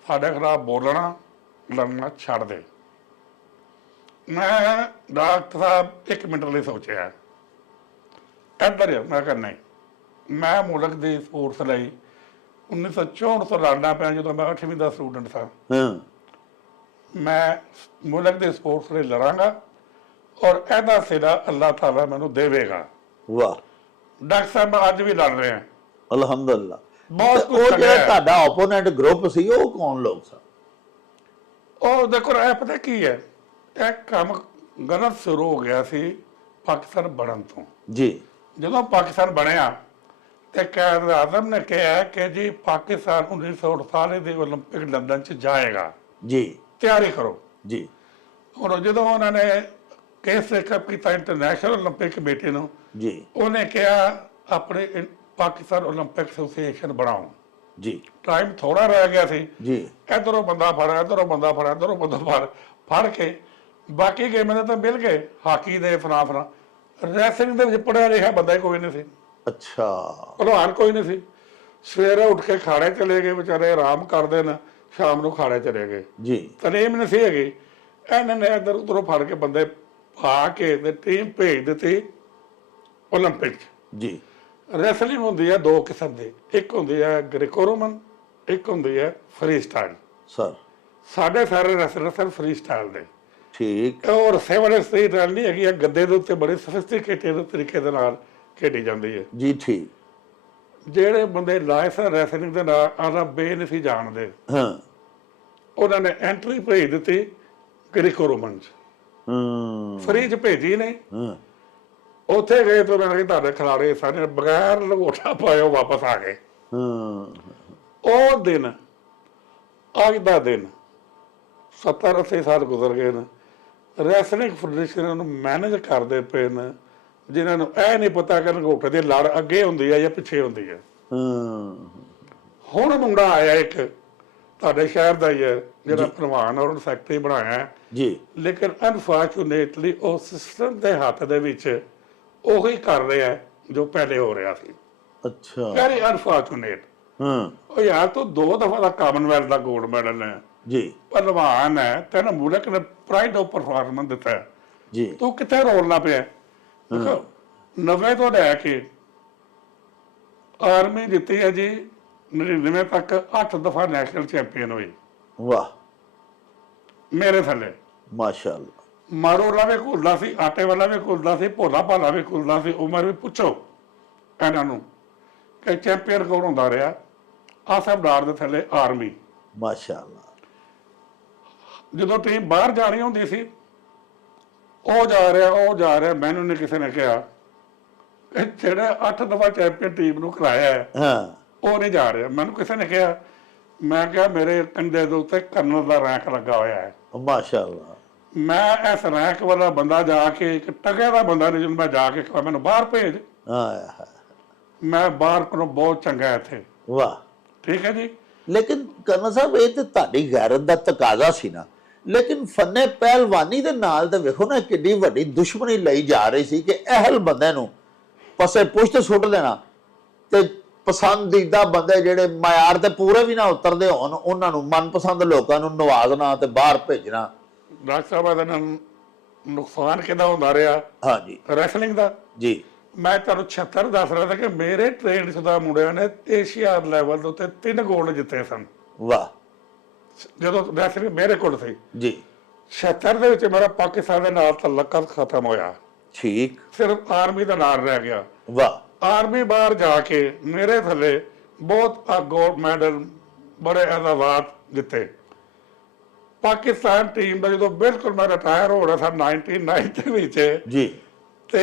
ਸਾਡੇ ਖਿਲਾਫ ਬੋਲਣਾ ਲੜਨਾ ਛੱਡ ਦੇ। ਮੈਂ ਡਾਕਟਰ ਸਾਹਿਬ 1 ਮਿੰਟ ਲਈ ਸੋਚਿਆ, ਇੱਧਰ ਮੈਂ ਕਿਹਾ ਨਹੀਂ, ਮੈਂ ਮੁਲਕ ਦੀ ਸਪੋਰਟਸ ਲਈ 1964 ਤੋਂ ਲੜਨਾ ਪਿਆ ਜਦੋਂ ਮੈਂ 8ਵੀਂ ਦਾ ਸਟੂਡੈਂਟ ਸਾਂ। ਹਾਂ ਮੈਂ ਮੁਲਕ ਦੇ ਸਪੋਰਟਸ ਲਈ ਲੜਾਂਗਾ ਔਰ ਇਹਦਾ ਸਿਲਾ ਅੱਲਾਹ ਤਾਲਾ ਮੈਨੂੰ ਦੇਵੇਗਾ। ਵਾਹ ਡਾਕਟਰ ਸਾਹਿਬ ਮੈਂ ਅੱਜ ਵੀ ਲੜ ਰਿਹਾ। ਅਲਹਮਦੁਲਿਲਾ ਬਹੁਤ ਤੇ ਕੁਝ ਉਹ ਚੱਲਿਆ ਜਿਹੜਾ ਹੈ। ਤੁਹਾਡਾ ਓਪੋਨੈਂਟ ਗਰੁੱਪ ਸੀ ਉਹ ਕੌਣ ਲੋਕ ਸਨ? ਉਹ ਦੇਖੋ ਇਹ ਪਤਾ ਕੀ ਹੈ, ਇਹ ਕੰਮ ਗਲਤ ਸ਼ੁਰੂ ਹੋ ਗਿਆ ਸੀ ਪਾਕਿਸਤਾਨ ਬਣਨ ਤੋਂ। ਜੀ ਜਦੋਂ ਪਾਕਿਸਤਾਨ ਬਣਿਆ ਤੇ ਕਾਇਦ ਆਜ਼ਮ ਨੇ ਕਿਹਾ ਕਿ ਜੀ ਪਾਕਿਸਤਾਨ 1948 ਦੇ ਓਲੰਪਿਕ ਲੰਡਨ 'ਚ ਜਾਏਗਾ, ਜੀ ਤਿਆਰੀ ਕਰੋ। ਜੀ ਹੁਣ ਜਦੋਂ ਉਹਨਾਂ ਨੇ ਕੇਸ ਟੇਕਅਪ ਕੀਤਾ ਇੰਟਰਨੈਸ਼ਨਲ ਓਲੰਪਿਕ ਕਮੇਟੀ ਨੂੰ, ਜੀ ਉਹਨੇ ਕਿਹਾ ਆਪਣੇ ਪਾਕਿਸਤਾਨ ਓਲੰਪਿਕ ਐਸੋਸੀਏਸ਼ਨ ਬਣਾਓ। ਜੀ ਟਾਈਮ ਥੋੜਾ ਰਹਿ ਗਿਆ ਸੀ, ਜੀ ਇਧਰੋਂ ਬੰਦਾ ਫੜਿਆ, ਇਧਰੋਂ ਬੰਦਾ ਫੜਿਆ, ਇਧਰੋਂ ਬੰਦਾ ਫੜ ਕੇ ਬਾਕੀ ਗੇਮਾਂ ਦੇ ਤਾਂ ਮਿਲ ਗਏ, ਹਾਕੀ ਦੇ ਫਨਾ ਰੈਸਲਿੰਗ ਦੇ ਵਿੱਚ ਪੜਿਆ ਰਿਹਾ ਬੰਦਾ ਹੀ ਕੋਈ ਨਹੀਂ ਸੀ, ਅੱਛਾ ਭਲਵਾਨ ਕੋਈ ਨਹੀਂ ਸੀ। ਸਵੇਰੇ ਉੱਠ ਕੇ ਖਾੜੇ ਚਲੇ ਗਏ ਵਿਚਾਰੇ, ਆਰਾਮ ਕਰਦੇ ਨੇ, ਸ਼ਾਮ ਨੂੰ ਖਾੜੇ ਚਲੇ ਗਏ। ਜੀ ਤਲੀਮ ਨਹੀਂ ਸੀ ਹੈਗੀ, ਇਹਨਾਂ ਨੇ ਇੱਧਰ ਉੱਧਰੋਂ ਫੜ ਕੇ ਬੰਦੇ ਪਾ ਕੇ ਤੇ ਟੀਮ ਭੇਜ ਦਿੱਤੀ ਓਲੰਪਿਕ 'ਚ। ਜੀ ਰੈਸਲਿੰਗ ਹੁੰਦੀ ਹੈ ਦੋ ਕਿਸਮ ਦੀ, ਇੱਕ ਹੁੰਦੀ ਹੈ ਗ੍ਰੇਕੋ ਰੋਮਨ, ਇੱਕ ਹੁੰਦੀ ਹੈ ਫਰੀ ਸਟਾਈਲ। ਸਰ ਸਾਡੇ ਸਾਰੇ ਰੈਸਲਰ ਸਨ ਫਰੀ ਸਟਾਈਲ ਦੇ। ਠੀਕ ਉਹ ਰੱਸੇ ਵਾਲੇ ਫਰੀ ਸਟਾਈਲ ਨਹੀਂ ਹੈਗੀ, ਗੱਦੇ ਦੇ ਉੱਤੇ ਬੜੇ ਸਫਿਸਟੀਕੇਟਡ ਤਰੀਕੇ ਦੇ ਨਾਲ ਖੇਡੀ ਜਾਂਦੀ ਹੈ। ਜੀ ਠੀਕ ਜਿਹੜੇ ਬੰਦੇ ਲਾਇਸੈਂਸ ਰੈਸਲਿੰਗ ਦੇ ਨਾਲ ਆਦਾ ਬੇ ਨਹੀਂ ਸੀ ਜਾਣਦੇ, ਹਾਂ ਉਹਨਾਂ ਨੇ ਐਂਟਰੀ ਭੇਜ ਦਿੱਤੀ ਗ੍ਰੇਕੋ ਰੋਮਨ 'ਚ, ਫਰੀ 'ਚ ਭੇਜੀ ਨਹੀਂ। ਹਾਂ ਉੱਥੇ ਗਏ ਤਾਂ ਉਹਨਾਂ ਨੇ ਤੁਹਾਡੇ ਖਿਲਾੜੇ ਸਾਰੇ ਬਗੈਰ ਲਗੋਟਾ ਪਾਇਓ ਵਾਪਸ ਆ ਗਏ। ਉਹ ਦਿਨ ਅੱਜ ਦਾ ਦਿਨ 70-80 ਸਾਲ ਗੁਜ਼ਰ ਗਏ ਨੇ, ਰੈਸਲਿੰਗ ਫੈਡਰੇਸ਼ਨ ਨੂੰ ਮੈਨੇਜ ਕਰਦੇ ਪਏ ਨੇ, ਜਿਨ੍ਹਾਂ ਨੂੰ ਇਹ ਨਹੀਂ ਪਤਾ ਕਿ ਲੰਗੋਟੇ ਦੀ ਲੜ ਅੱਗੇ ਹੁੰਦੀ ਹੈ ਜਾਂ ਪਿੱਛੇ ਹੁੰਦੀ ਹੈ। ਹੁਣ ਮੁੰਡਾ ਆਇਆ ਇੱਕ ਤੁਹਾਡੇ ਸ਼ਹਿਰ ਦਾ ਹੀ ਹੈ, ਜਿਹੜਾ ਭਲਵਾਨ ਔਰ ਸੈਕਟਰੀ ਬਣਾਇਆ ਹੈ ਜੀ, ਲੇਕਿਨ ਅਨਫੋਰਚੂਨੇਟਲੀ ਉਹ ਸਿਸਟਮ ਦੇ ਹੱਥ ਦੇ ਵਿੱਚ ਉਹੀ ਕਰ ਰਿਹਾ ਜੋ ਪਹਿਲੇ ਹੋ ਰਿਹਾ ਸੀ। ਅੱਛਾ ਵੈਰੀ ਅਨਫੋਰਚੂਨੇਟ। ਉਹ ਯਾਰ ਤੂੰ 2 ਦਫਾ ਦਾ ਕਾਮਨਵੈਲਥ ਦਾ ਗੋਲਡ ਮੈਡਲ ਹੈ, ਜੀ ਪਹਿਲਵਾਨ ਹੈ, ਤੈਨੂੰ ਮੁਲਕ ਨੇ ਪ੍ਰਾਈਡ ਆਫ ਪਰਫਾਰਮੈਂਸ ਦਿੱਤਾ ਹੈ, ਜੀ ਤੂੰ ਕਿੱਥੇ ਰੋਲਣਾ ਪਿਆ? ਦੇਖੋ 90 ਤੋਂ ਲੈ ਕੇ ਆਰਮੀ ਜਿੱਤੀ ਹੈ ਜੀ 99 ਤੱਕ 8 ਦਫਾ ਨੈਸ਼ਨਲ ਚੈਂਪੀਅਨ ਹੋਈ ਵਾਹ ਮੇਰੇ ਥੱਲੇ। ਮਾਸ਼ਾਅੱਲਾ ਮਾਰੋ ਵਾਲਾ ਵੀ ਘੁਲਦਾ ਸੀ, ਆਟੇ ਵਾਲਾ ਵੀ ਘੁਲਦਾ ਸੀ, ਭੋਲਾ ਭਾਲਾ ਵੀ ਘੁਲਦਾ ਸੀ। ਉਮਰ ਵੀ ਪੁੱਛੋ ਇਹਨਾਂ ਨੂੰ ਕਿ ਚੈਂਪੀਅਨ ਕੌਣ ਹੁੰਦਾ ਰਿਹਾ। ਆਸਫ ਡਾਰ ਦੇ ਥੱਲੇ ਆਰਮੀ। ਮਾਸ਼ਾਅੱਲਾ ਜਦੋਂ ਟੀਮ ਬਾਹਰ ਜਾਣੀ ਹੁੰਦੀ ਸੀ, ਉਹ ਜਾ ਰਿਹਾ, ਮੈਨੂੰ ਨਹੀਂ ਕਿਸੇ ਨੇ ਕਿਹਾ ਕਿ ਜਿਹੜੇ 8 ਦਫਾ ਚੈਂਪੀਅਨ ਟੀਮ ਨੂੰ ਖਿਲਾਇਆ ਹੈ ਹਾਂ ਉਹ ਨਹੀਂ ਜਾ ਰਿਹਾ। ਮੈਨੂੰ ਕਿਸੇ ਨੇ ਕਿਹਾ, ਮੈਂ ਕਿਹਾ ਮੇਰੇ ਕੰਧੇ ਦੇ ਉੱਤੇ ਕਰਨਲ ਦਾ ਰੈਂਕ ਲੱਗਾ ਹੋਇਆ ਹੈ, ਮਾਸ਼ਾਅੱਲਾ ਮੈਂ ਇਸ ਰੈਂਕ ਵਾਲਾ ਬੰਦਾ ਜਾ ਕੇ ਇੱਕ ਟਕੇ ਦਾ ਬੰਦਾ ਨਹੀਂ, ਜਿਹਨੂੰ ਮੈਂ ਜਾ ਕੇ ਕਹਾਂ ਮੈਨੂੰ ਬਾਹਰ ਭੇਜ, ਹਾਂ ਮੈਂ ਬਾਹਰ ਕੋਲੋਂ ਬਹੁਤ ਚੰਗਾ ਇੱਥੇ। ਵਾਹ ਠੀਕ ਹੈ ਜੀ। ਲੇਕਿਨ ਕਰਨਾ ਸਾਹਿਬ ਇਹ ਤੇ ਤੁਹਾਡੀ ਗੈਰਤ ਦਾ ਤਕਾਜ਼ਾ ਸੀ ਨਾ, ਲੇਕਿਨ ਫੰਨੇ ਪਹਿਲਵਾਨੀ ਦੇ ਨਾਲ ਤਾਂ ਵੇਖੋ ਨਾ ਕਿੰਨੀ ਵੱਡੀ ਦੁਸ਼ਮਣੀ ਲਈ ਜਾ ਰਹੀ ਸੀ ਕਿ ਅਹਿਲ ਬੰਦੇ ਨੂੰ ਪਸੇ ਪੁਸ਼ਤ ਸੁੱਟ ਦੇਣਾ ਤੇ ਪਸੰਦੀਦਾ ਬੰਦੇ ਜਿਹੜੇ ਮਿਆਰ ਤੇ ਪੂਰੇ ਵੀ ਨਾ ਉਤਰਦੇ ਹੋਣ ਉਹਨਾਂ ਨੂੰ ਮਨਪਸੰਦ ਲੋਕਾਂ ਨੂੰ ਨਵਾਜ਼ਣਾ ਤੇ ਬਾਹਰ ਭੇਜਣਾ। ਡਾਕਟਰ ਸਾਹਿਬ ਇਹਦਾ ਨੁਕਸਾਨ ਕਿਹਦਾ ਹੁੰਦਾ ਰਿਹਾ ਹਾਂਜੀ ਰੈਸਲਿੰਗ ਦਾ? ਜੀ ਮੈਂ ਤੁਹਾਨੂੰ 76 ਦੱਸ ਰਿਹਾ ਸੀ ਕਿ ਮੇਰੇ ਟ੍ਰੇਨ ਸ਼ੁਦਾ ਮੁੰਡਿਆਂ ਨੇ ਏਸ਼ੀਆ ਲੈਵਲ ਦੇ ਉੱਤੇ 3 ਗੋਲਡ ਜਿੱਤੇ ਸਨ ਵਾਹ ਜਦੋਂ ਰੈਸਲਿੰਗ ਮੇਰੇ ਕੋਲ ਸੀ। ਜੀ 76 ਦੇ ਵਿੱਚ ਮੇਰਾ ਪਾਕਿਸਤਾਨ ਦੇ ਨਾਲ ਤਲਕ ਖਤਮ ਹੋਇਆ, ਠੀਕ ਸਿਰਫ ਆਰਮੀ ਦਾ ਨਾਲ ਰਹਿ ਗਿਆ। ਵਾਹ ਆਰਮੀ ਬਾਹਰ ਜਾ ਕੇ ਮੇਰੇ ਥੱਲੇ ਬਹੁਤ ਗੋਲਡ ਮੈਡਲ ਬੜੇ ਐਜ਼ਾਜ਼ਾਤ ਦਿੱਤੇ। ਪਾਕਿਸਤਾਨ ਟੀਮ ਦਾ ਜਦੋਂ ਬਿਲਕੁਲ ਮੈਂ ਰਿਟਾਇਰ ਹੋ ਰਿਹਾ ਸੀ 99 ਦੇ ਵਿੱਚ ਜੀ ਤੇ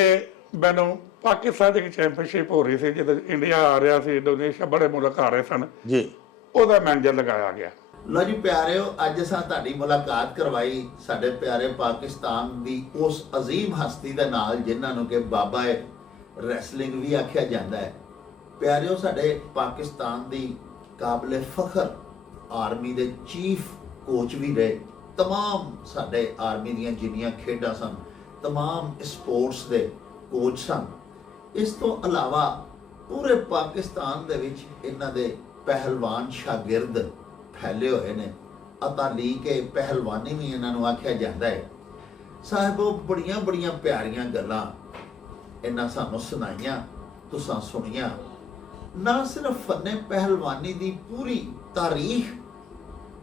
ਮੈਨੂੰ ਪਾਕਿਸਤਾਨ ਦੀ ਚੈਂਪੀਅਨਸ਼ਿਪ ਹੋ ਰਹੀ ਸੀ, ਜਦੋਂ ਇੰਡੀਆ ਆ ਰਿਹਾ ਸੀ, ਇੰਡੋਨੇਸ਼ੀਆ ਬੜੇ ਮੁਲਕ ਆ ਰਹੇ ਸਨ, ਜੀ ਉਹਦਾ ਮੈਨੇਜਰ ਲਗਾਇਆ ਗਿਆ। ਲੋ ਜੀ ਪਿਆਰਿਓ, ਅੱਜ ਅਸਾਂ ਤੁਹਾਡੀ ਮੁਲਾਕਾਤ ਕਰਵਾਈ ਸਾਡੇ ਪਿਆਰੇ ਪਾਕਿਸਤਾਨ ਦੀ ਉਸ ਅਜ਼ੀਮ ਹਸਤੀ ਦੇ ਨਾਲ ਜਿਨ੍ਹਾਂ ਨੂੰ ਕਿ ਬਾਬਾ ਰੈਸਲਿੰਗ ਵੀ ਆਖਿਆ ਜਾਂਦਾ ਹੈ। ਪਿਆਰਿਓ, ਸਾਡੇ ਪਾਕਿਸਤਾਨ ਦੀ ਕਾਬਲੇ ਫਖਰ ਆਰਮੀ ਦੇ ਚੀਫ ਕੋਚ ਵੀ ਰਹੇ। तमाम ਸਾਡੇ ਆਰਮੀ ਦੀਆਂ ਜਿੰਨੀਆਂ ਖੇਡਾਂ ਸਨ, तमाम ਸਪੋਰਟਸ ਦੇ ਕੋਚ ਸਨ। ਇਸ ਤੋਂ ਇਲਾਵਾ ਪੂਰੇ ਪਾਕਿਸਤਾਨ ਦੇ ਵਿੱਚ ਇਹਨਾਂ ਦੇ ਪਹਿਲਵਾਨ ਸ਼ਾਗਿਰਦ फैले हुए ने। अतालीके पहलवानी भी इन्हों आख्या जाता है। साहिबो बड़िया बड़िया प्यारियां गल्लां इन्हां सानूं सुनाइयां, तुसां सुनिया। ना सिर्फ फन्ने पहलवानी दी पूरी तारीख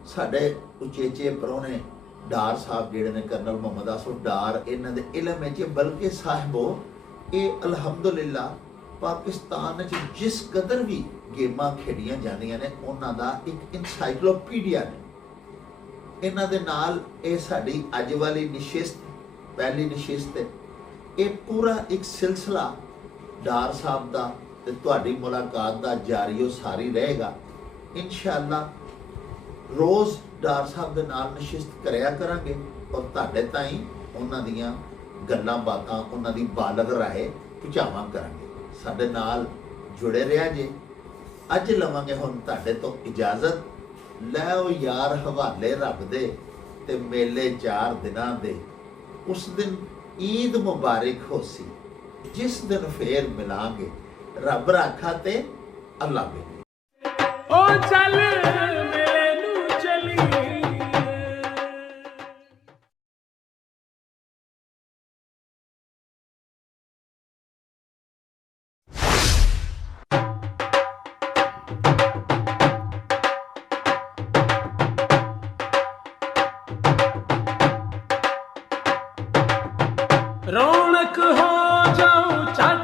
साडे उचेचे परौने डार साहब जिहड़े ने कर्नल मोहम्मद आसफ डार इन्हां दे इलम विच, बल्कि साहिबो ये अल्हम्दुलिल्लाह ਪਾਕਿਸਤਾਨ 'ਚ ਜਿਸ ਕਦਰ ਵੀ ਗੇਮਾਂ ਖੇਡੀਆਂ ਜਾਂਦੀਆਂ ਨੇ ਉਹਨਾਂ ਦਾ ਇੱਕ ਇਨਸਾਈਕਲੋਪੀਡੀਆ ਨੇ। ਇਹਨਾਂ ਦੇ ਨਾਲ ਇਹ ਸਾਡੀ ਅੱਜ ਵਾਲੀ ਨਿਸ਼ਿਸਤ, ਪਹਿਲੀ ਨਿਸ਼ਿਸਤ ਹੈ, ਇਹ ਪੂਰਾ ਇੱਕ ਸਿਲਸਿਲਾ ਡਾਰ ਸਾਹਿਬ ਦਾ ਤੇ ਤੁਹਾਡੀ ਮੁਲਾਕਾਤ ਦਾ ਜਾਰੀਓ ਸਾਰੀ ਰਹੇਗਾ। ਇਨਸ਼ਾਅੱਲਾ ਰੋਜ਼ ਡਾਰ ਸਾਹਿਬ ਦੇ ਨਾਲ ਨਿਸ਼ਿਸਤ ਕਰਿਆ ਕਰਾਂਗੇ ਔਰ ਤੁਹਾਡੇ ਤਾਈਂ ਉਹਨਾਂ ਦੀਆਂ ਗੱਲਾਂ ਬਾਤਾਂ, ਉਹਨਾਂ ਦੀ ਬਾਲਗ ਰਾਏ ਪਹੁੰਚਾਵਾਂ ਕਰਾਂਗੇ। ਸਾਡੇ ਨਾਲ ਜੁੜੇ ਰਿਹਾ ਜੇ। ਅੱਜ ਲਵਾਂਗੇ ਹੁਣ ਤੁਹਾਡੇ ਤੋਂ ਇਜਾਜ਼ਤ। ਲੈ ਉਹ ਯਾਰ ਹਵਾਲੇ ਰੱਬ ਦੇ ਤੇ ਮੇਲੇ 4 ਦਿਨਾਂ ਦੇ। ਉਸ ਦਿਨ ਈਦ ਮੁਬਾਰਕ ਹੋਸੀ, ਜਿਸ ਦਿਨ ਫੇਰ ਮਿਲਾਂਗੇ। ਰੱਬ ਰਾਖਾ ਤੇ ਅੱਲਾ ਬੇ। ਓ ਚੱਲ ਮੇਲੇ ਨੂੰ ਚਲੀਏ। रौनक हो जाऊं चढ़